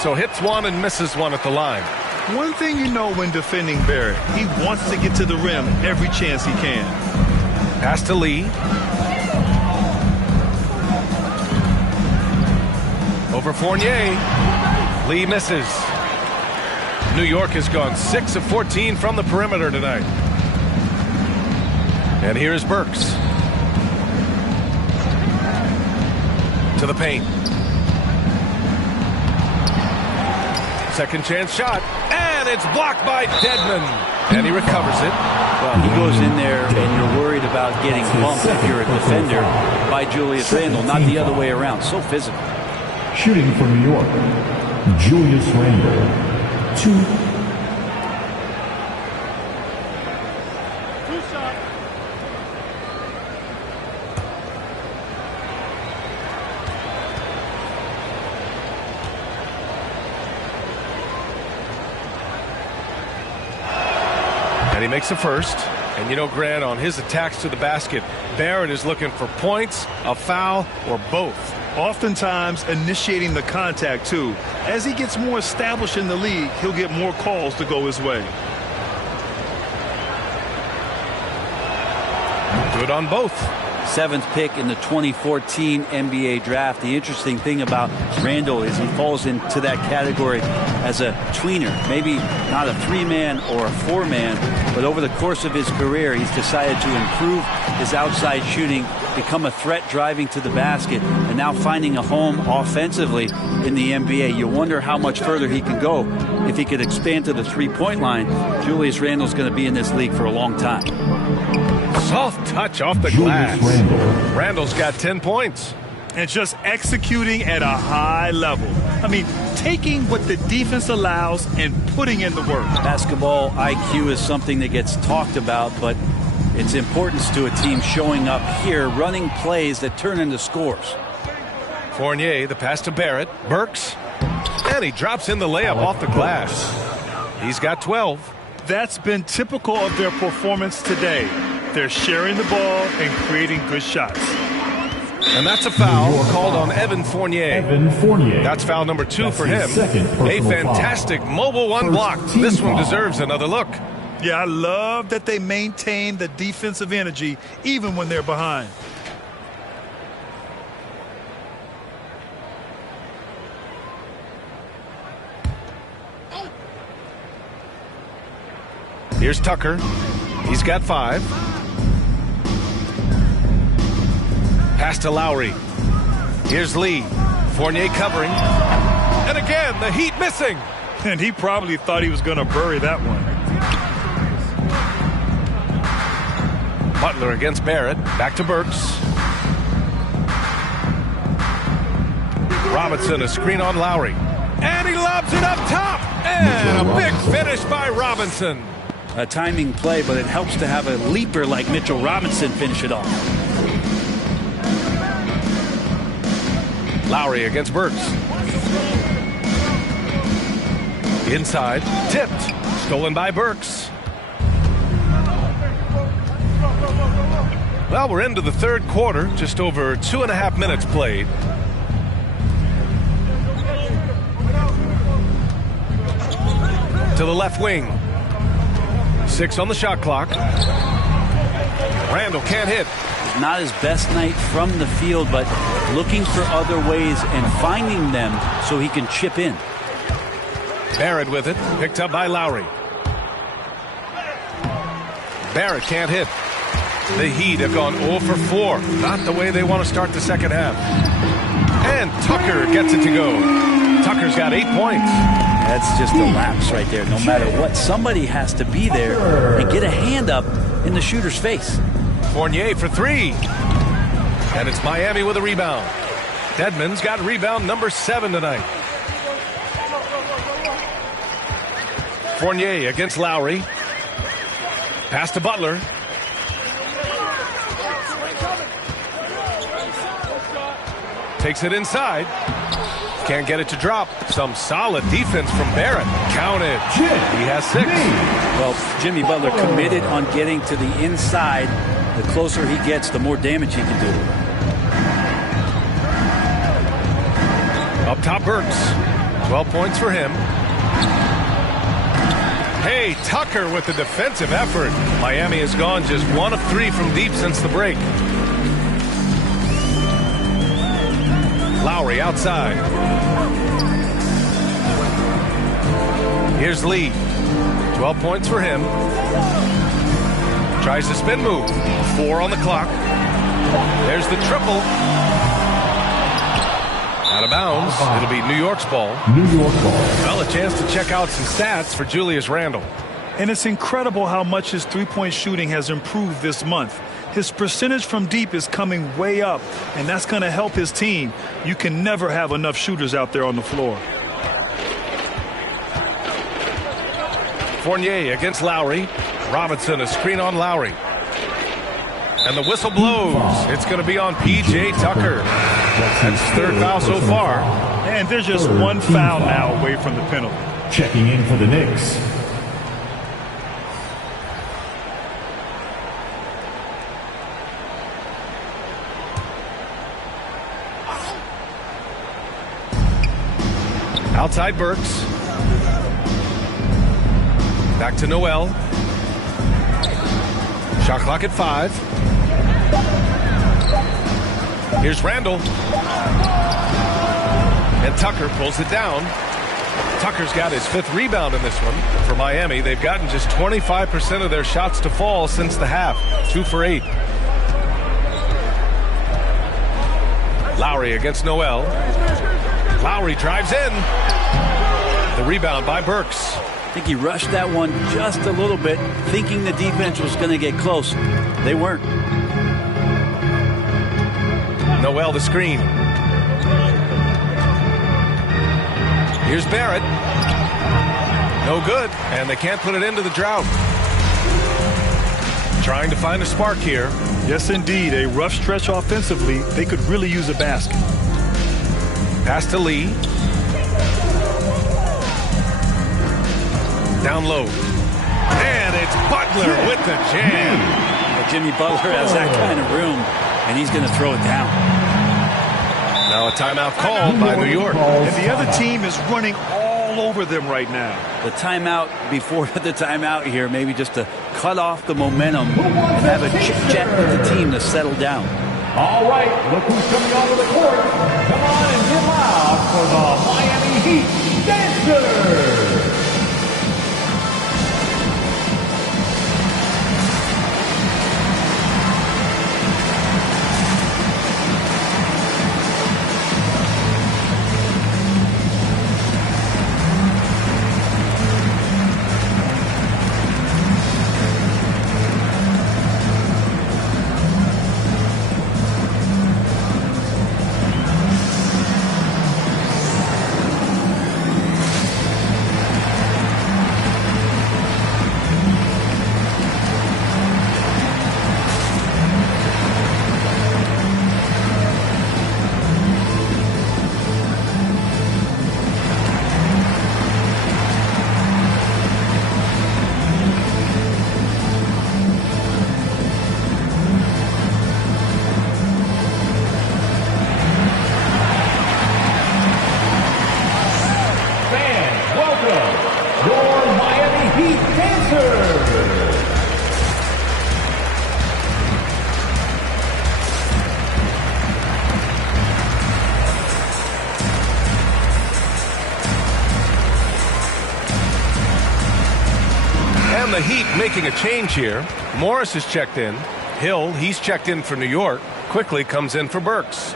So hits one and misses one at the line. One thing you know when defending Barrett, he wants to get to the rim every chance he can. Pass to Lee. Over Fournier. Lee misses. New York has gone 6 of 14 from the perimeter tonight. And here's Burks. To the paint. Second chance shot. And it's blocked by Dedmon. And he recovers it. Well, he goes in there and you're worried about getting bumped if you're a defender by Julius Randle, not the other way around. So physical. Shooting for New York, Julius Randle. 2. And he makes the first. And you know, Grant, on his attacks to the basket, Barrett is looking for points, a foul, or both. Oftentimes initiating the contact, too. As he gets more established in the league, he'll get more calls to go his way. Good on both. 7th pick in the 2014 NBA draft. The interesting thing about Randle is he falls into that category as a tweener. Maybe not a 3-man or a 4-man, but over the course of his career, he's decided to improve his outside shooting, become a threat driving to the basket, and now finding a home offensively in the NBA. You wonder how much further he can go. If he could expand to the 3-point line, Julius Randle's going to be in this league for a long time. Soft touch off the glass. Randle's got 10 points. And just executing at a high level. I mean, taking what the defense allows and putting in the work. Basketball IQ is something that gets talked about, but its importance to a team showing up here, running plays that turn into scores. Fournier, the pass to Barrett. Burks. And he drops in the layup off the glass. He's got 12. That's been typical of their performance today. They're sharing the ball and creating good shots. And that's a foul called on Evan Fournier. That's foul number 2 for him. A fantastic mobile one block. This one deserves another look. Yeah, I love that they maintain the defensive energy even when they're behind. Here's Tucker. He's got 5. Pass to Lowry. Here's Lee. Fournier covering. And again, the Heat missing. And he probably thought he was going to bury that one. Butler against Barrett. Back to Burks. Robinson, a screen on Lowry. And he lobs it up top. And a big finish by Robinson. A timing play, but it helps to have a leaper like Mitchell Robinson finish it off. Lowry against Burks. Inside, tipped, stolen by Burks. Well, we're into the third quarter, just over 2.5 minutes played. To the left wing. 6 on the shot clock. Randle can't hit. Not his best night from the field, but looking for other ways and finding them so he can chip in. Barrett with it, picked up by Lowry. Barrett can't hit. The Heat have gone 0 for 4. Not the way they want to start the second half. And Tucker gets it to go. Tucker's got 8 points. That's just a lapse right there. No matter what, somebody has to be there and get a hand up in the shooter's face. Fournier for 3. And it's Miami with a rebound. Dedmon's got rebound number 7 tonight. Fournier against Lowry. Pass to Butler. Takes it inside. Can't get it to drop. Some solid defense from Barrett. Counted. He has 6. Well, Jimmy Butler committed on getting to the inside. The closer he gets, the more damage he can do. Up top, Burks. 12 points for him. Hey, Tucker with the defensive effort. Miami has gone just 1 of 3 from deep since the break. Lowry outside. Here's Lee. 12 points for him. Tries the spin move. 4 on the clock. There's the triple. Out of bounds. It'll be New York's ball. New York ball. Well, a chance to check out some stats for Julius Randle. And it's incredible how much his three-point shooting has improved this month. His percentage from deep is coming way up, and that's going to help his team. You can never have enough shooters out there on the floor. Fournier against Lowry. Robinson, a screen on Lowry. And the whistle blows. It's going to be on P.J. Tucker. That's his third foul so far. And there's just one foul now away from the penalty. Checking in for the Knicks. Outside Burks. Back to Noel. Shot clock at 5. Here's Randle. And Tucker pulls it down. Tucker's got his 5th rebound in this one. For Miami, they've gotten just 25% of their shots to fall since the half. 2 for 8. Lowry against Noel. Lowry drives in. The rebound by Burks. I think he rushed that one just a little bit, thinking the defense was going to get close. They weren't. Noel the screen. Here's Barrett. No good, and they can't put it into the drought. Trying to find a spark here. Yes, indeed. A rough stretch offensively. They could really use a basket. Pass to Lee. Down low. And it's Butler with the jam. But Jimmy Butler has that kind of room, and he's going to throw it down. Now a timeout called by New York. And the other team is running all over them right now. The timeout before the timeout here, maybe just to cut off the momentum and have a chit-chat with the team to settle down. All right, look who's coming onto the court. Come on and get loud for the Miami Heat Dancers. The Heat making a change here. Morris is checked in. Hill, he's checked in for New York. Quickly comes in for Burks.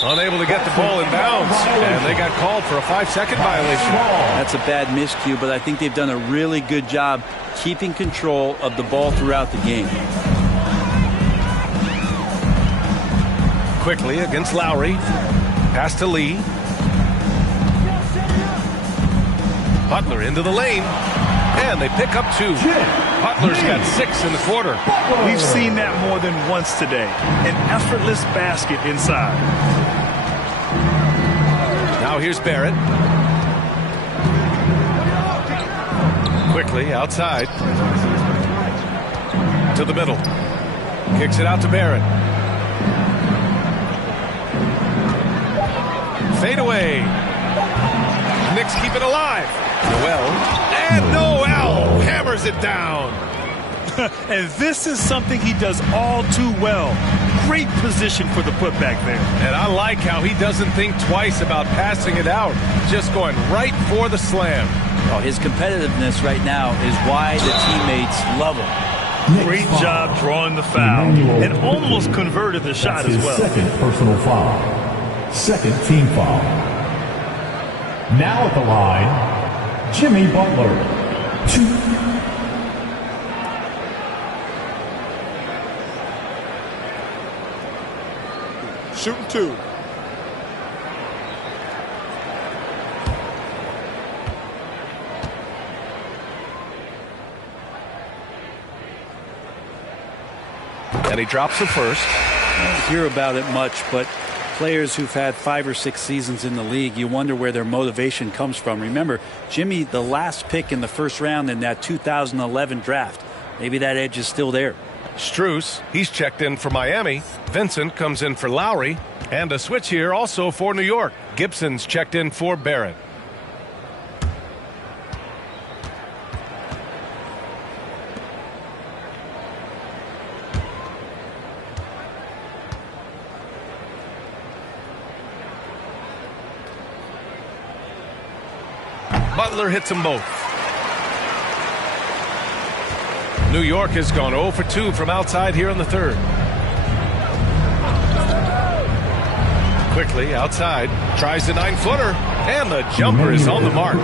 Unable to get the ball in bounds, and they got called for a 5-second violation. That's a bad miscue, but I think they've done a really good job keeping control of the ball throughout the game. Quickly against Lowry. Pass to Lee. Butler into the lane. And they pick up 2. Butler's got 6 in the quarter. We've seen that more than once today. An effortless basket inside. Now here's Barrett. Quickly outside. To the middle. Kicks it out to Barrett. Fade away. Knicks keep it alive. Noel. And Noel hammers it down. And this is something he does all too well. Great position for the putback there. And I like how he doesn't think twice about passing it out. Just going right for the slam. Oh, his competitiveness right now is why the teammates love him. Great job drawing the foul. And almost converted the shot as well. Second personal foul. Second team foul. Now at the line, Jimmy Butler. 2. Shooting 2. And he drops the first. I don't hear about it much, but players who've had 5 or 6 seasons in the league, you wonder where their motivation comes from. Remember, Jimmy, the last pick in the first round in that 2011 draft. Maybe that edge is still there. Strus, he's checked in for Miami. Vincent comes in for Lowry. And a switch here also for New York. Gibson's checked in for Barrett. Butler hits them both. New York has gone 0 for 2 from outside here in the third. Quickly outside, tries the 9-footer, and the jumper is on the mark.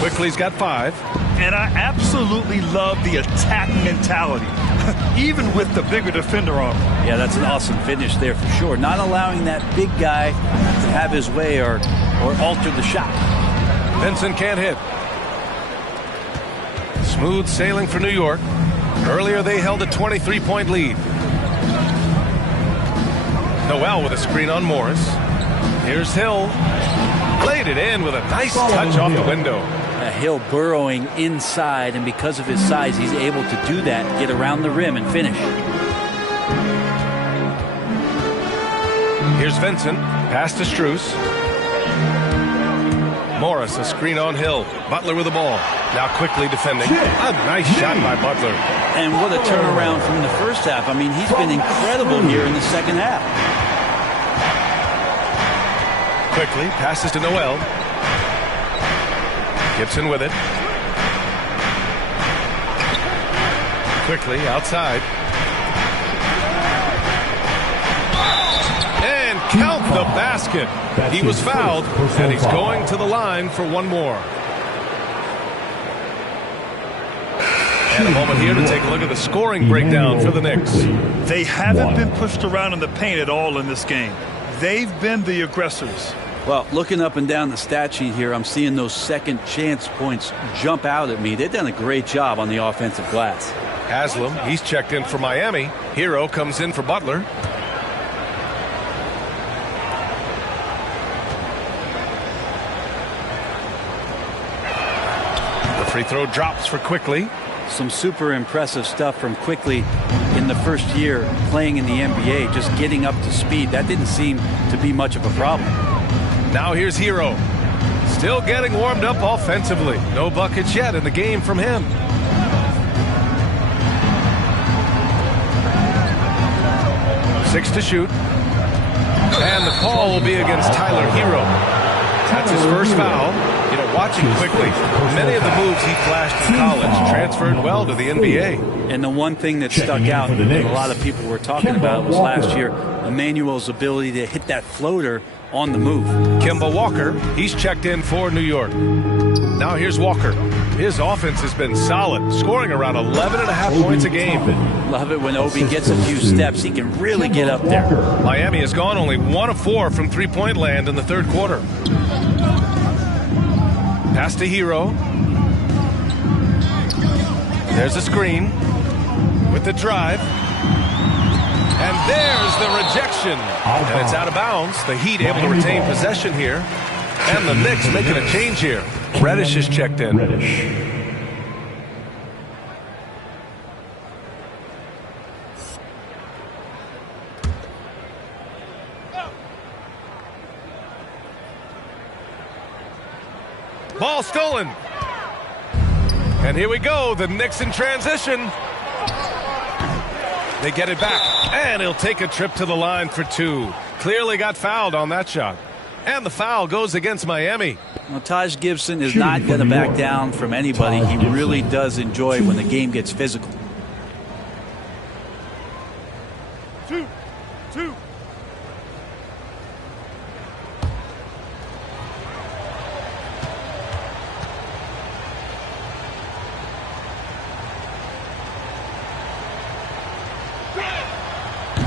Quickly's got 5. And I absolutely love the attack mentality, even with the bigger defender on him. Yeah, that's an awesome finish there for sure. Not allowing that big guy to have his way or alter the shot. Vincent can't hit. Smooth sailing for New York. Earlier they held a 23-point lead. Noel with a screen on Morris. Here's Hill. Laid it in with a nice touch off the window. Hill burrowing inside, and because of his size, he's able to do that, get around the rim and finish. Here's Vincent. Pass to Strus. Morris, a screen on Hill. Butler with the ball. Now quickly defending. A nice shot by Butler. And what a turnaround from the first half. I mean, he's been incredible here in the second half. Quickly passes to Noel. Gibson with it. Quickly outside. And count the basket. He was fouled, and he's going to the line for one more. And a moment here to take a look at the scoring breakdown for the Knicks. They haven't been pushed around in the paint at all in this game. They've been the aggressors. Well, looking up and down the stat sheet here, I'm seeing those second chance points jump out at me. They've done a great job on the offensive glass. Haslam, he's checked in for Miami. Hero comes in for Butler. The free throw drops for Quickly. Some super impressive stuff from Quickly in the first year playing in the NBA, just getting up to speed. That didn't seem to be much of a problem. Now here's Hero. Still getting warmed up offensively. No buckets yet in the game from him. Six to shoot. And the call will be against Tyler Hero. That's his first foul. You know, watching Quickly, many of the moves he flashed in college transferred well to the NBA. And the one thing that stuck out, and a lot of people were talking about, was last year, Emmanuel's ability to hit that floater on the move. Kemba Walker, he's checked in for New York. Now here's Walker. His offense has been solid, scoring around 11.5 points a game. Love it when Obi gets a few steps. He can really get up there. Miami has gone only 1 of 4 from three-point land in the third quarter. Pass to Hero. There's a screen with the drive. And there's the rejection. And it's out of bounds. The Heat able to retain possession here. And the Knicks making a change here. Reddish is checked in. Ball stolen. And here we go. The Knicks in transition. They get it back. And he'll take a trip to the line for two. Clearly got fouled on that shot. And the foul goes against Miami. Well, Taj Gibson is not going to back down from anybody. He really does enjoy when the game gets physical. Two.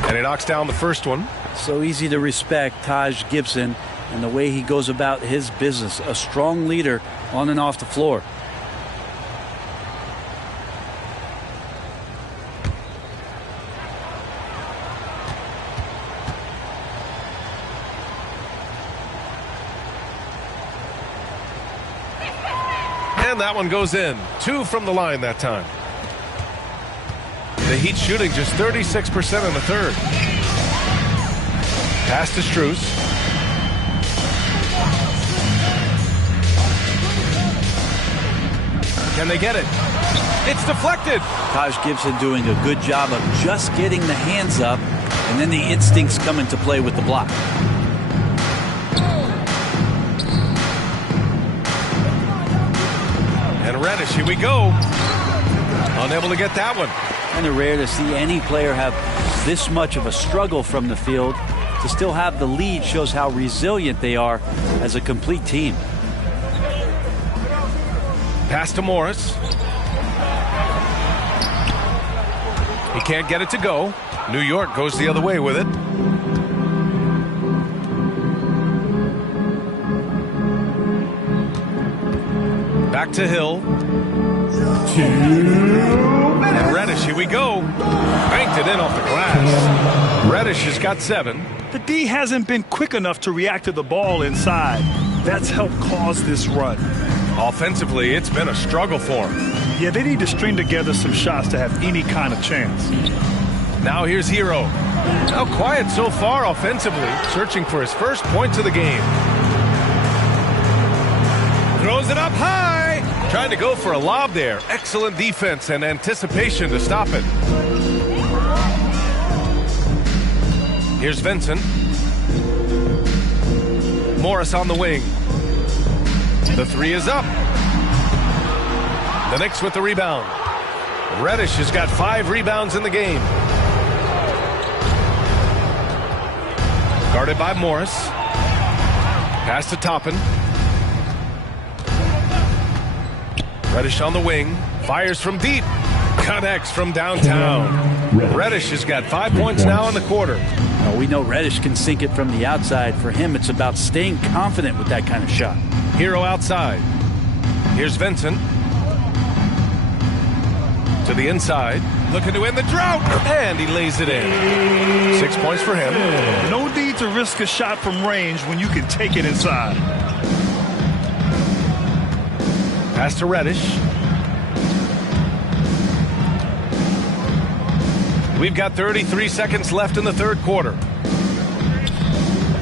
And he knocks down the first one. So easy to respect Taj Gibson and the way he goes about his business. A strong leader on and off the floor. And that one goes in. 2 from the line that time. The Heat shooting just 36% in the third. Pass to Strus. Can they get it? It's deflected. Taj Gibson doing a good job of just getting the hands up, and then the instincts come into play with the block. And Reddish, here we go. Unable to get that one. Kind of rare to see any player have this much of a struggle from the field. To still have the lead shows how resilient they are as a complete team. Pass to Morris. He can't get it to go. New York goes the other way with it. Back to Hill. And Reddish, here we go. Banked it in off the glass. Reddish has got 7. The D hasn't been quick enough to react to the ball inside. That's helped cause this run. Offensively, it's been a struggle for him. Yeah, they need to string together some shots to have any kind of chance. Now here's Hero. Now quiet so far offensively, searching for his first points of the game. Throws it up high. Trying to go for a lob there. Excellent defense and anticipation to stop it. Here's Vincent. Morris on the wing. The 3 is up. The Knicks with the rebound. Reddish has got 5 rebounds in the game. Guarded by Morris. Pass to Toppin. Reddish on the wing. Fires from deep. Connects from downtown. Reddish has got 5 points now in the quarter. Well, we know Reddish can sink it from the outside. For him, it's about staying confident with that kind of shot. Hero outside. Here's Vincent. To the inside. Looking to end the drought. And he lays it in. 6 points for him. No need to risk a shot from range when you can take it inside. Pass to Reddish. We've got 33 seconds left in the third quarter.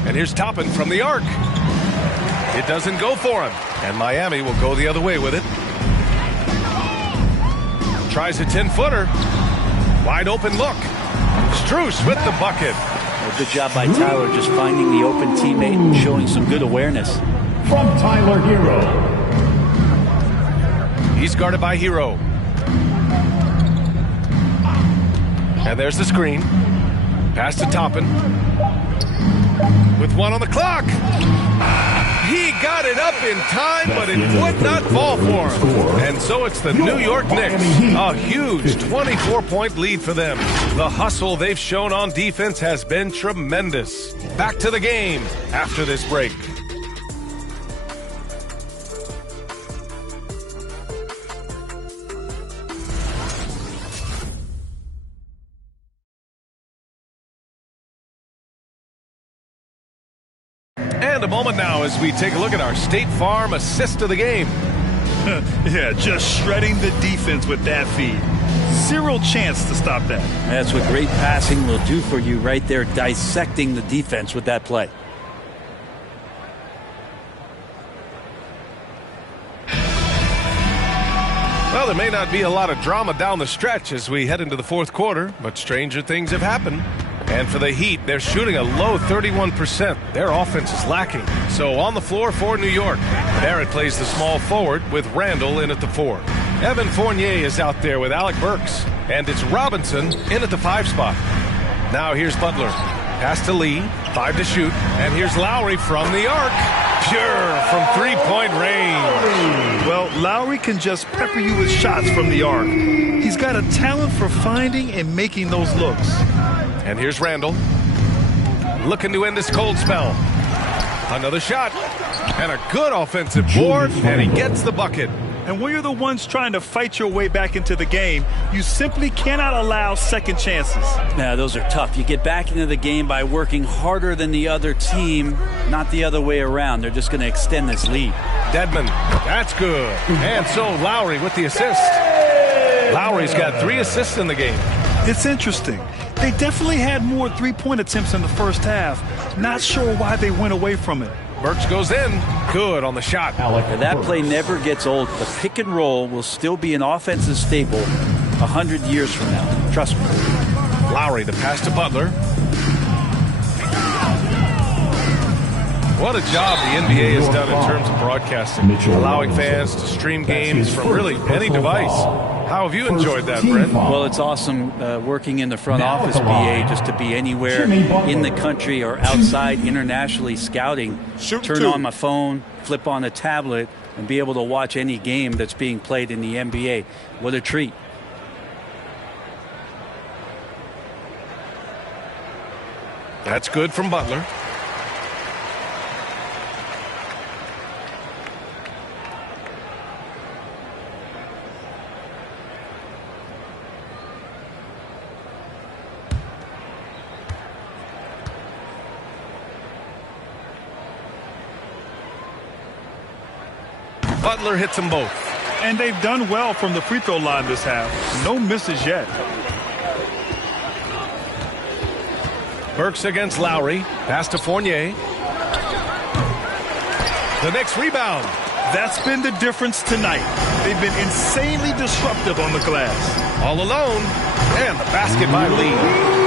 And here's Toppin from the arc. It doesn't go for him. And Miami will go the other way with it. Tries a 10-footer. Wide open look. Strus with the bucket. Well, good job by Tyler just finding the open teammate and showing some good awareness. From Tyler Hero. He's guarded by Hero. And there's the screen. Pass to Toppin. With 1 on the clock. He got it up in time, but it would not fall for him. And so it's the New York Knicks. A huge 24-point lead for them. The hustle they've shown on defense has been tremendous. Back to the game after this break. And a moment now as we take a look at our State Farm assist of the game. Yeah, just shredding the defense with that feed. Zero chance to stop that. That's what great passing will do for you right there, dissecting the defense with that play. Well, there may not be a lot of drama down the stretch as we head into the fourth quarter, but stranger things have happened. And for the Heat, they're shooting a low 31%. Their offense is lacking. So on the floor for New York, Barrett plays the small forward with Randle in at the 4. Evan Fournier is out there with Alec Burks. And it's Robinson in at the 5 spot. Now here's Butler. Pass to Lee. 5 to shoot. And here's Lowry from the arc. Pure from three-point range. Well, Lowry can just pepper you with shots from the arc. He's got a talent for finding and making those looks. And here's Randle. Looking to end this cold spell. Another shot. And a good offensive board. And he gets the bucket. And when you're the ones trying to fight your way back into the game, you simply cannot allow second chances. Now, those are tough. You get back into the game by working harder than the other team, not the other way around. They're just going to extend this lead. Dedmon, that's good. And so Lowry with the assist. Lowry's got 3 assists in the game. It's interesting. They definitely had more three-point attempts in the first half. Not sure why they went away from it. Burks goes in. Good on the shot. That play never gets old. The pick and roll will still be an offensive staple 100 years from now. Trust me. Lowry, the pass to Butler. What a job the NBA has done in terms of broadcasting, allowing fans to stream games from really any device. How have you enjoyed that, Brent? Well, it's awesome working in the front office, BA, just to be anywhere in the country or outside internationally scouting. Turn on my phone, flip on a tablet, and be able to watch any game that's being played in the NBA. What a treat. That's good from Butler. Butler hits them both. And they've done well from the free throw line this half. No misses yet. Burks against Lowry. Pass to Fournier. The Knicks rebound. That's been the difference tonight. They've been insanely disruptive on the glass. All alone. And the basket by Lee.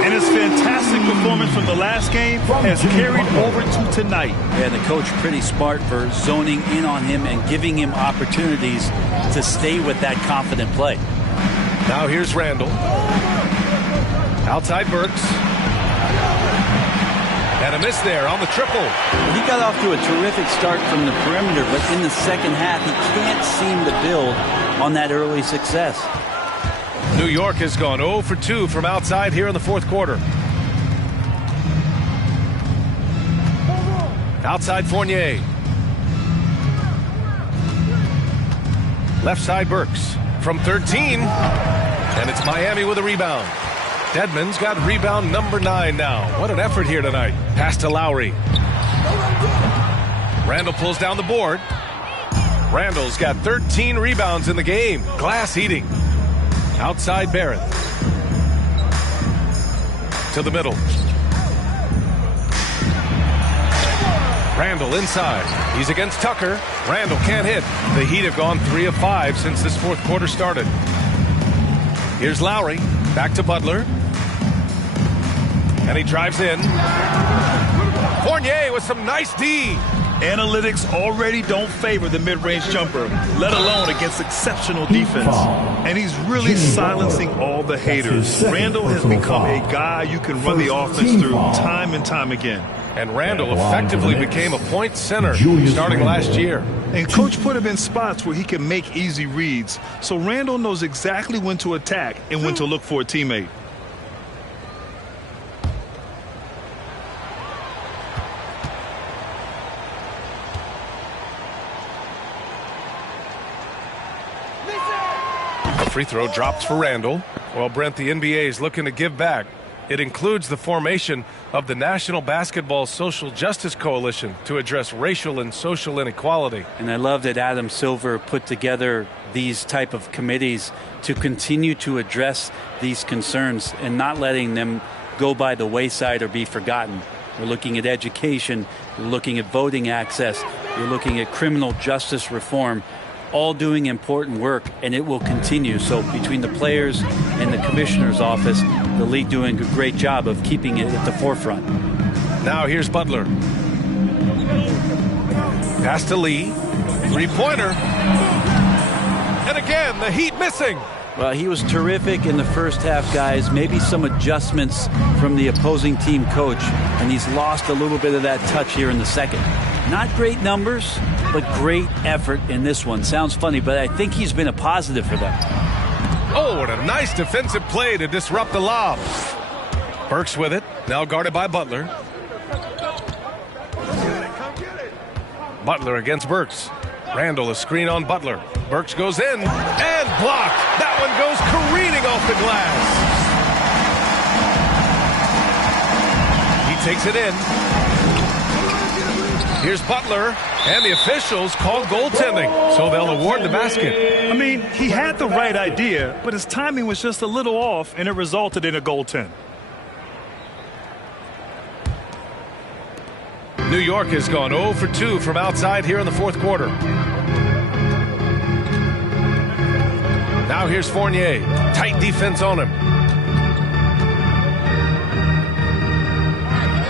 And his fantastic performance from the last game has carried over to tonight. Yeah, the coach pretty smart for zoning in on him and giving him opportunities to stay with that confident play. Now here's Randle. Outside Burks. And a miss there on the triple. He got off to a terrific start from the perimeter, but in the second half, he can't seem to build on that early success. New York has gone 0 for 2 from outside here in the fourth quarter. Outside Fournier. Left side Burks from 13. And it's Miami with a rebound. Dedmon's got rebound number 9 now. What an effort here tonight. Pass to Lowry. Randle pulls down the board. Randle's got 13 rebounds in the game. Glass eating. Outside Barrett. To the middle. Randle inside. He's against Tucker. Randle can't hit. The Heat have gone 3 of 5 since this fourth quarter started. Here's Lowry. Back to Butler. And he drives in. Fournier with some nice D. Analytics already don't favor the mid-range jumper, let alone against exceptional defense. And he's really silencing all the haters. Randle has become a guy you can run the offense through time and time again. And Randle effectively became a point center starting last year. And coach put him in spots where he can make easy reads. So Randle knows exactly when to attack and when to look for a teammate. Free throw drops for Randle. Well, Brent, the NBA is looking to give back. It includes the formation of the National Basketball Social Justice Coalition to address racial and social inequality. And I love that Adam Silver put together these type of committees to continue to address these concerns and not letting them go by the wayside or be forgotten. We're looking at education, we're looking at voting access, we're looking at criminal justice reform, all doing important work, and it will continue. So between the players and the commissioner's office, the league doing a great job of keeping it at the forefront. Now here's Butler. Pass to Lee. Three-pointer. And again, the Heat missing. Well, he was terrific in the first half, guys. Maybe some adjustments from the opposing team coach, and he's lost a little bit of that touch here in the second. Not great numbers, but great effort in this one. Sounds funny, but I think he's been a positive for them. Oh, what a nice defensive play to disrupt the lob. Burks with it, now guarded by Butler. Butler against Burks. Randle, a screen on Butler. Burks goes in and blocked. That one goes careening off the glass. He takes it in. Here's Butler, and the officials call goaltending, so they'll award the basket. I mean, he had the right idea, but his timing was just a little off, and it resulted in a goaltend. New York has gone 0 for 2 from outside here in the fourth quarter. Now here's Fournier. Tight defense on him.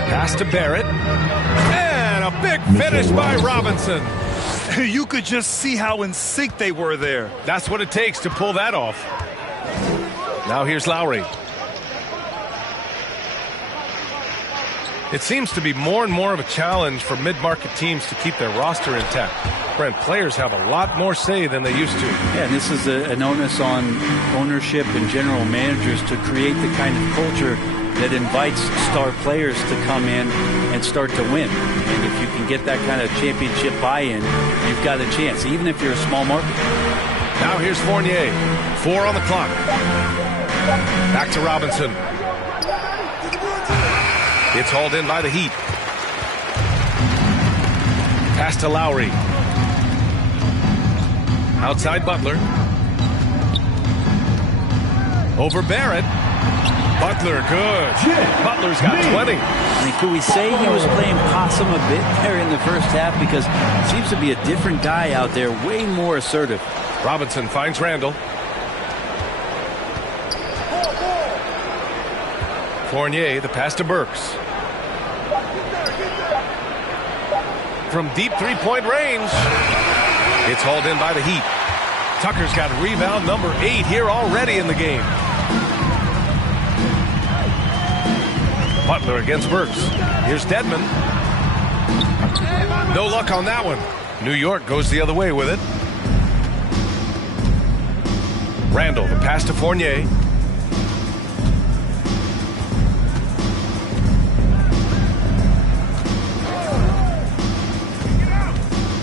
Pass to Barrett. And a big finish by Robinson. You could just see how in sync they were there. That's what it takes to pull that off. Now here's Lowry. It seems to be more and more of a challenge for mid-market teams to keep their roster intact. Brent, players have a lot more say than they used to. Yeah, and this is an onus on ownership and general managers to create the kind of culture that invites star players to come in and start to win. And if you can get that kind of championship buy-in, you've got a chance, even if you're a small market. Now here's Fournier. 4 on the clock. Back to Robinson. It's hauled in by the Heat. Pass to Lowry. Outside Butler. Over Barrett. Butler, good. Butler's got 20. I mean, could we say he was playing possum a bit there in the first half? Because it seems to be a different guy out there, way more assertive. Robinson finds Randle. Fournier, the pass to Burks. From deep three-point range. It's hauled in by the Heat. Tucker's got rebound number 8 here already in the game. Butler against Burks. Here's Dedmon. No luck on that one. New York goes the other way with it. Randle, the pass to Fournier.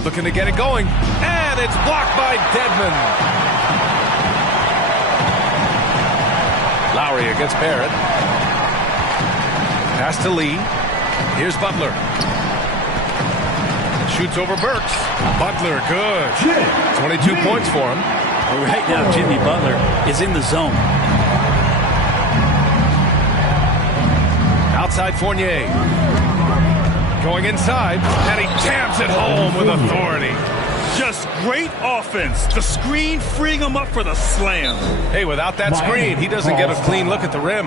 Looking to get it going. And it's blocked by Dedmon. Lowry against Barrett. Pass to Lee. Here's Butler. Shoots over Burks. Butler, good. 22 points for him. Right now, Jimmy Butler is in the zone. Outside Fournier. Going inside, and he jams it home with authority. Just great offense. The screen freeing him up for the slam. Hey, without that screen, he doesn't get a clean look at the rim.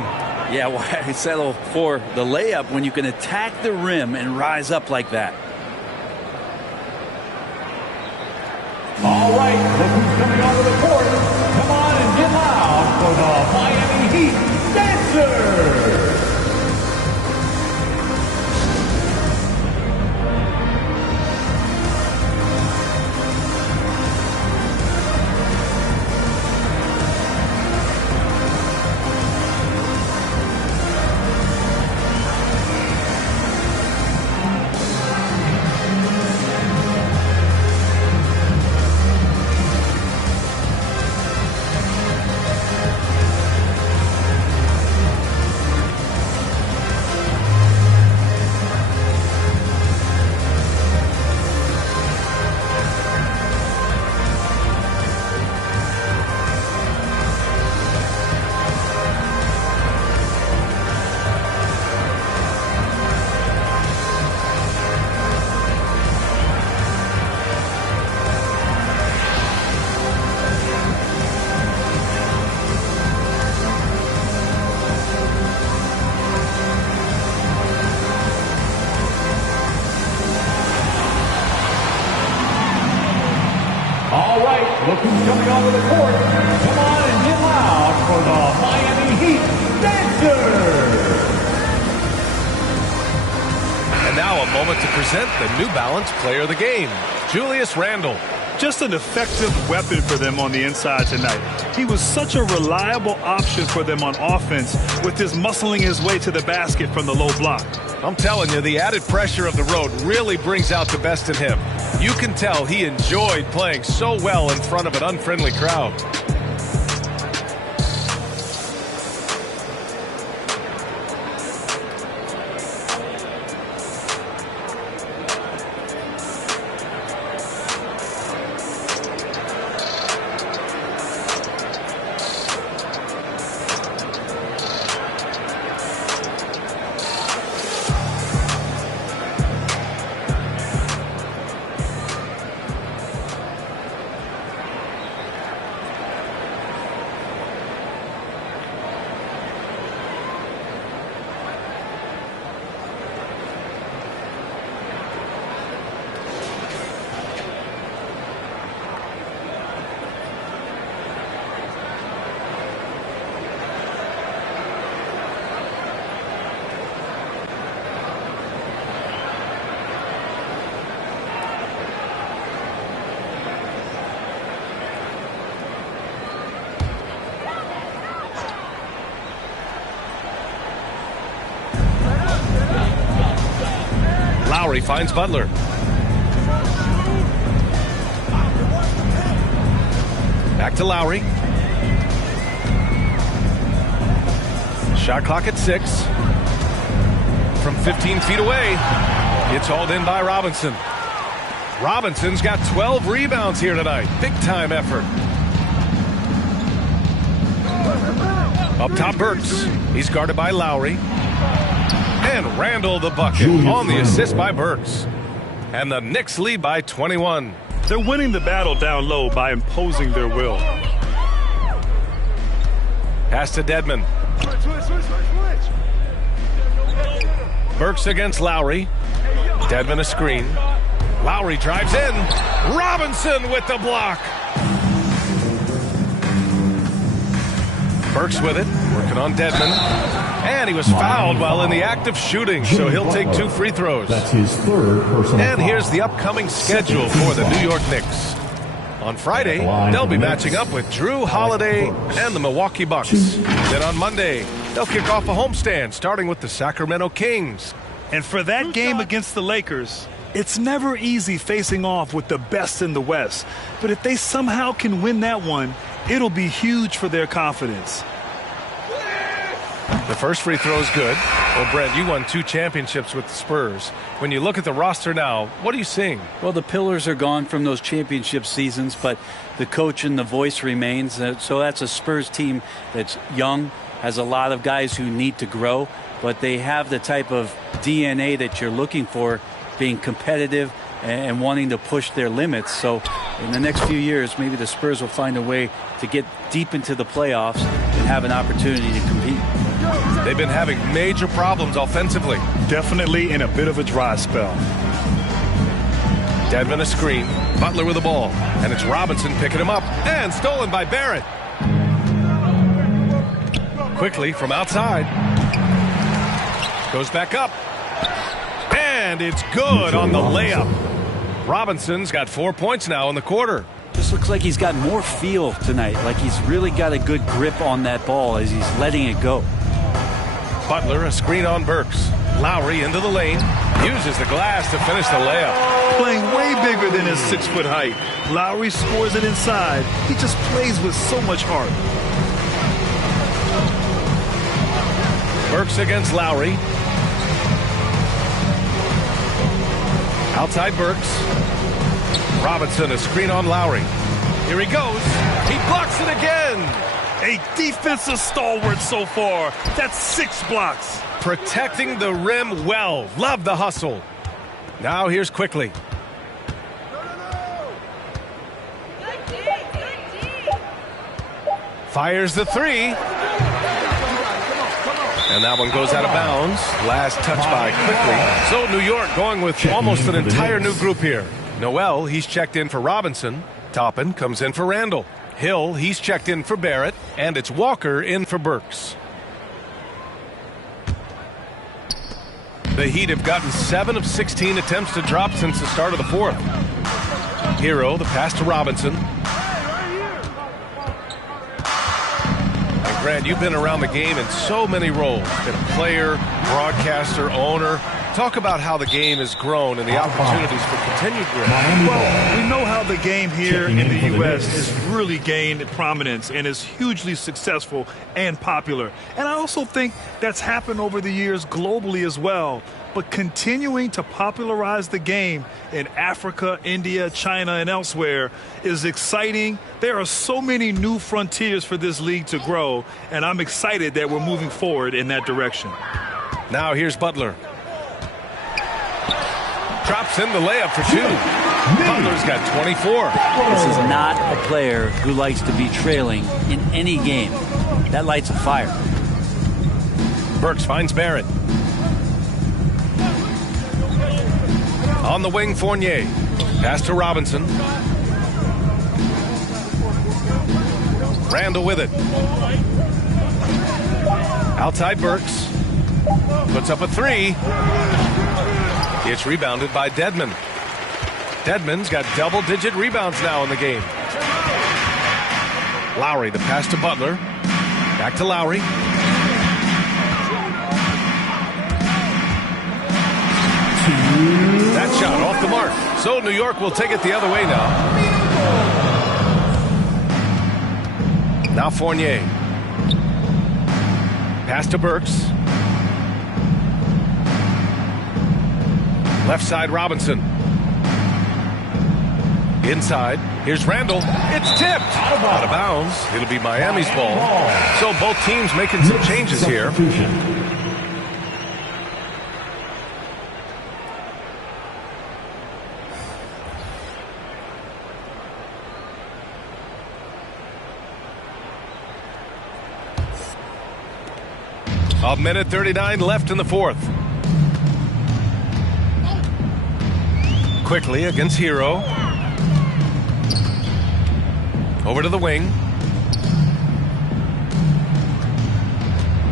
Yeah, why settle for the layup when you can attack the rim and rise up like that? All right, look who's coming onto the court. Come on and get loud for the Miami Heat Dancers. onto the court. Come on and get loud for the Miami Heat Dancers. And now a moment to present the New Balance Player of the Game, Julius Randle. Just an effective weapon for them on the inside tonight. He was such a reliable option for them on offense with his muscling his way to the basket from the low block. I'm telling you, the added pressure of the road really brings out the best in him. You can tell he enjoyed playing so well in front of an unfriendly crowd. Lowry finds Butler. Back to Lowry. Shot clock at 6. From 15 feet away. It's hauled in by Robinson. Robinson's got 12 rebounds here tonight. Big time effort. Up top, Burks. He's guarded by Lowry. And Randle the bucket on the assist by Burks. And the Knicks lead by 21. They're winning the battle down low by imposing their will. Pass to Dedmon. Burks against Lowry. Dedmon a screen. Lowry drives in. Robinson with the block. Burks with it, working on Dedmon. And he was fouled while in the act of shooting, so he'll take 2 free throws. That's his third personal And foul. here's the upcoming schedule for the New York Knicks. On Friday, they'll be matching up with Drew Holiday and the Milwaukee Bucks. Then on Monday, they'll kick off a homestand, starting with the Sacramento Kings. And for that game against the Lakers, it's never easy facing off with the best in the West. But if they somehow can win that one, it'll be huge for their confidence. The first free throw is good. Well, Brent, you won 2 championships with the Spurs. When you look at the roster now, what are you seeing? Well, the pillars are gone from those championship seasons, but the coach and the voice remains. So that's a Spurs team that's young, has a lot of guys who need to grow, but they have the type of DNA that you're looking for, being competitive and wanting to push their limits. So in the next few years, maybe the Spurs will find a way to get deep into the playoffs and have an opportunity to compete. They've been having major problems offensively. Definitely in a bit of a dry spell. Dedmon a screen. Butler with the ball. And it's Robinson picking him up. And stolen by Barrett. Quickly from outside. Goes back up. And it's good on the layup. Robinson's got 4 points now in the quarter. This looks like he's got more feel tonight, like he's really got a good grip on that ball as he's letting it go. Butler, a screen on Burks. Lowry into the lane. Uses the glass to finish the layup. Playing way bigger than his 6-foot height. Lowry scores it inside. He just plays with so much heart. Burks against Lowry. Outside Burks. Robinson, a screen on Lowry. Here he goes. He blocks it again. A defensive stalwart so far. That's 6 blocks. Protecting the rim well. Love the hustle. Now here's Quickly. Fires the 3. And that one goes out of bounds. Last touch by Quickly. So New York going with almost an entire new group here. Noel, he's checked in for Robinson. Toppin comes in for Randle. Hill, he's checked in for Barrett, and it's Walker in for Burks. The Heat have gotten 7 of 16 attempts to drop since the start of the fourth. Hero, the pass to Robinson. And Grant, you've been around the game in so many roles. Been a player, broadcaster, owner. Talk about how the game has grown and the opportunities for continued growth. Well, we know how the game here in the U.S. has really gained prominence and is hugely successful and popular. And I also think that's happened over the years globally as well. But continuing to popularize the game in Africa, India, China, and elsewhere is exciting. There are so many new frontiers for this league to grow, and I'm excited that we're moving forward in that direction. Now here's Butler. Drops in the layup for 2. Butler's got 24. This is not a player who likes to be trailing in any game. That lights a fire. Burks finds Barrett. On the wing, Fournier. Pass to Robinson. Randle with it. Outside Burks. Puts up a 3. It's rebounded by Dedmon. Dedmon's got double-digit rebounds now in the game. Lowry, the pass to Butler. Back to Lowry. That shot off the mark. So New York will take it the other way now. Now Fournier. Pass to Burks. Left side, Robinson. Inside. Here's Randle. It's tipped. Out of bounds. It'll be Miami's ball. So both teams making some changes here. A minute 39 left in the fourth. Quickly against Hero. Over to the wing.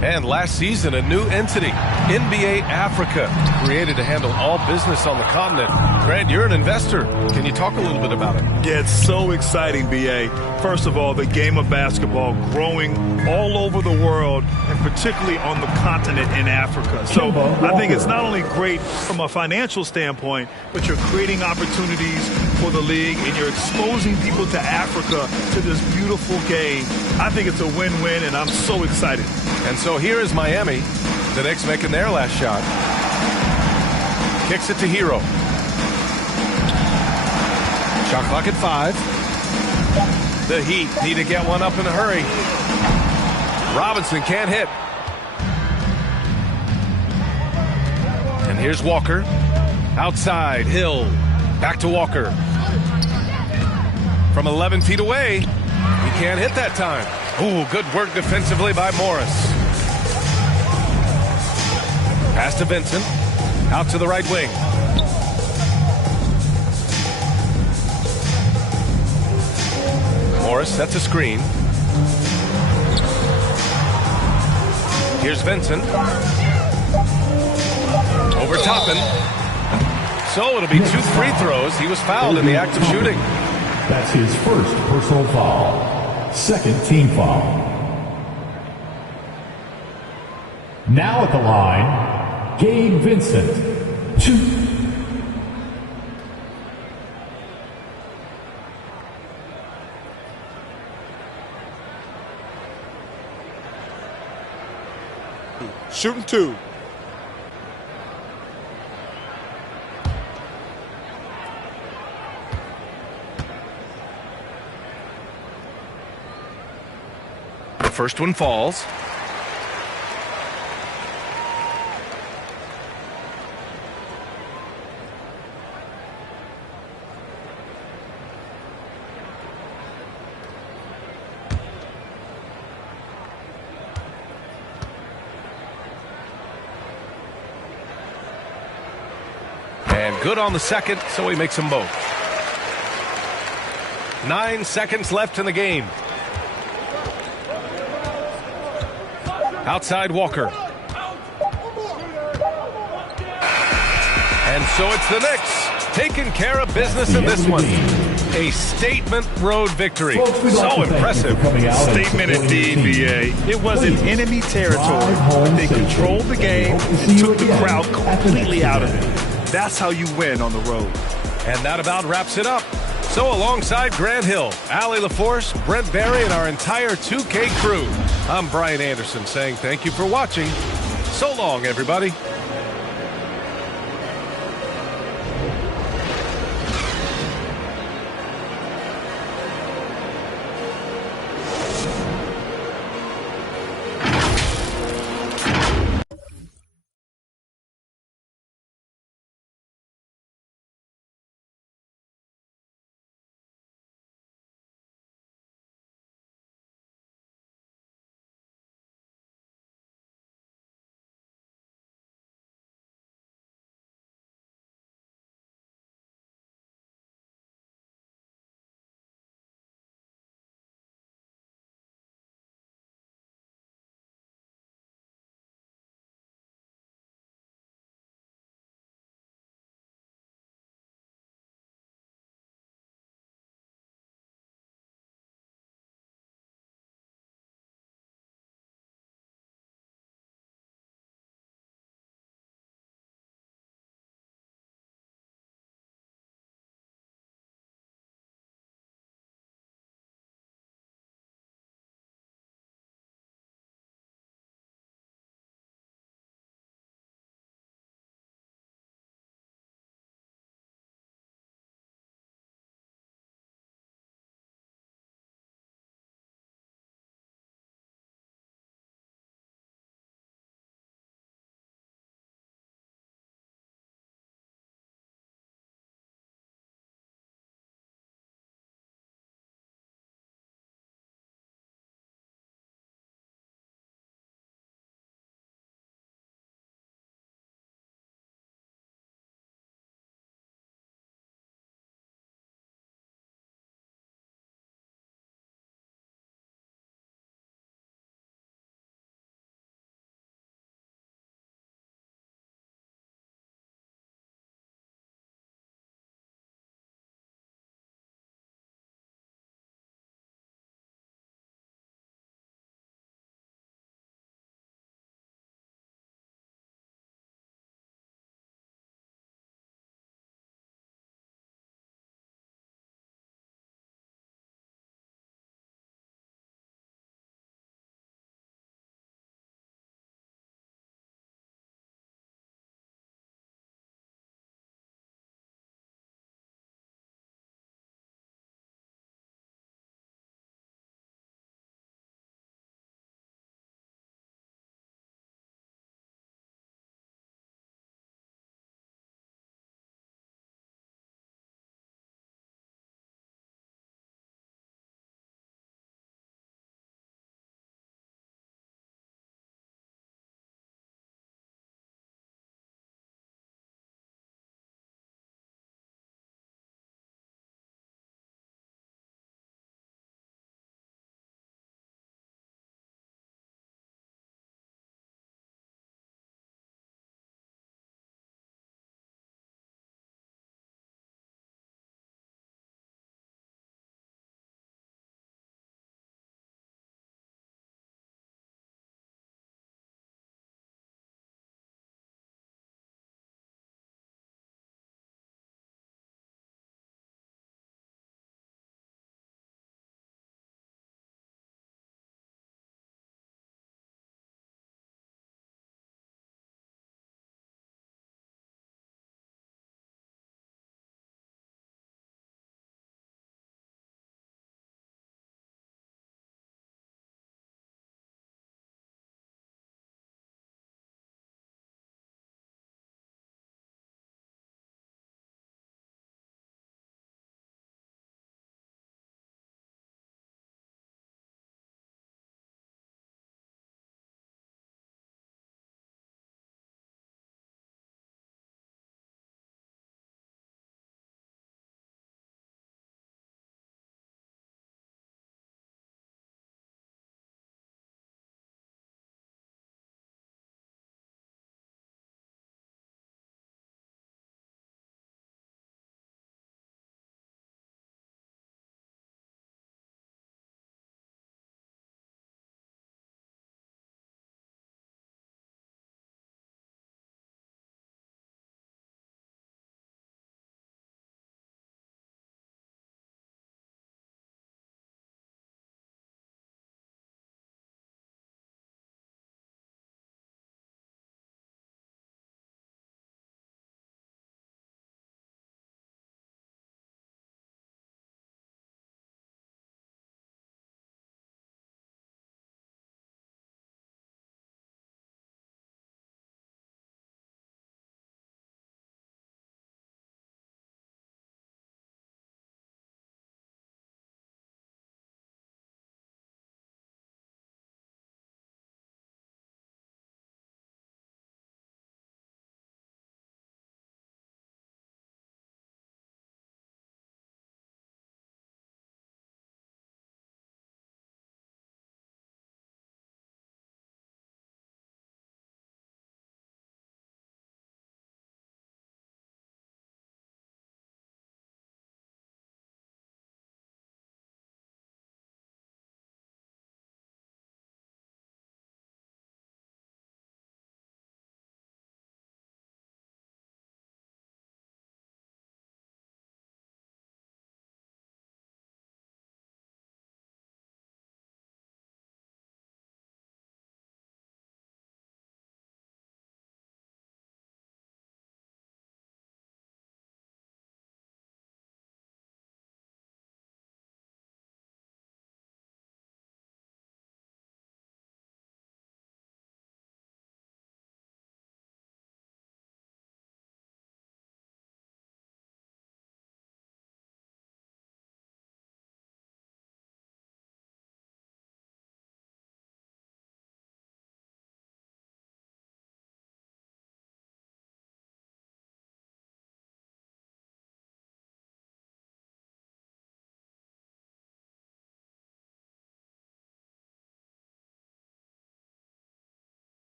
And last season, a new entity, NBA Africa, created to handle all business on the continent. Grant, you're an investor. Can you talk a little bit about it? Yeah, it's so exciting, B.A. First of all, the game of basketball growing all over the world, and particularly on the continent in Africa. So I think it's not only great from a financial standpoint, but you're creating opportunities for the league, and you're exposing people to Africa to this beautiful game. I think it's a win-win, and I'm so excited. And so here is Miami. The Knicks making their last shot. Kicks it to Hero. Shot clock at 5. The Heat need to get one up in a hurry. Robinson can't hit. And here's Walker. Outside, Hill. Back to Walker. From 11 feet away. He can't hit that time. Ooh, good work defensively by Morris. Pass to Vincent. Out to the right wing. Morris sets a screen. Here's Vincent. Overtopping. So it'll be 2 free throws. He was fouled in the act of shooting. That's his first personal foul. Second team foul. Now at the line, Gabe Vincent. 2. Shooting 2. The first one falls. And good on the second, so he makes them both. 9 seconds left in the game. Outside Walker. And so it's the Knicks taking care of business in this one. A statement road victory. So impressive. Statement indeed, BA. It wasn't enemy territory, but they controlled the game and took the crowd completely out of it. That's how you win on the road. And that about wraps it up. So alongside Grant Hill, Allie LaForce, Brent Barry, and our entire 2K crew, I'm Brian Anderson saying thank you for watching. So long, everybody.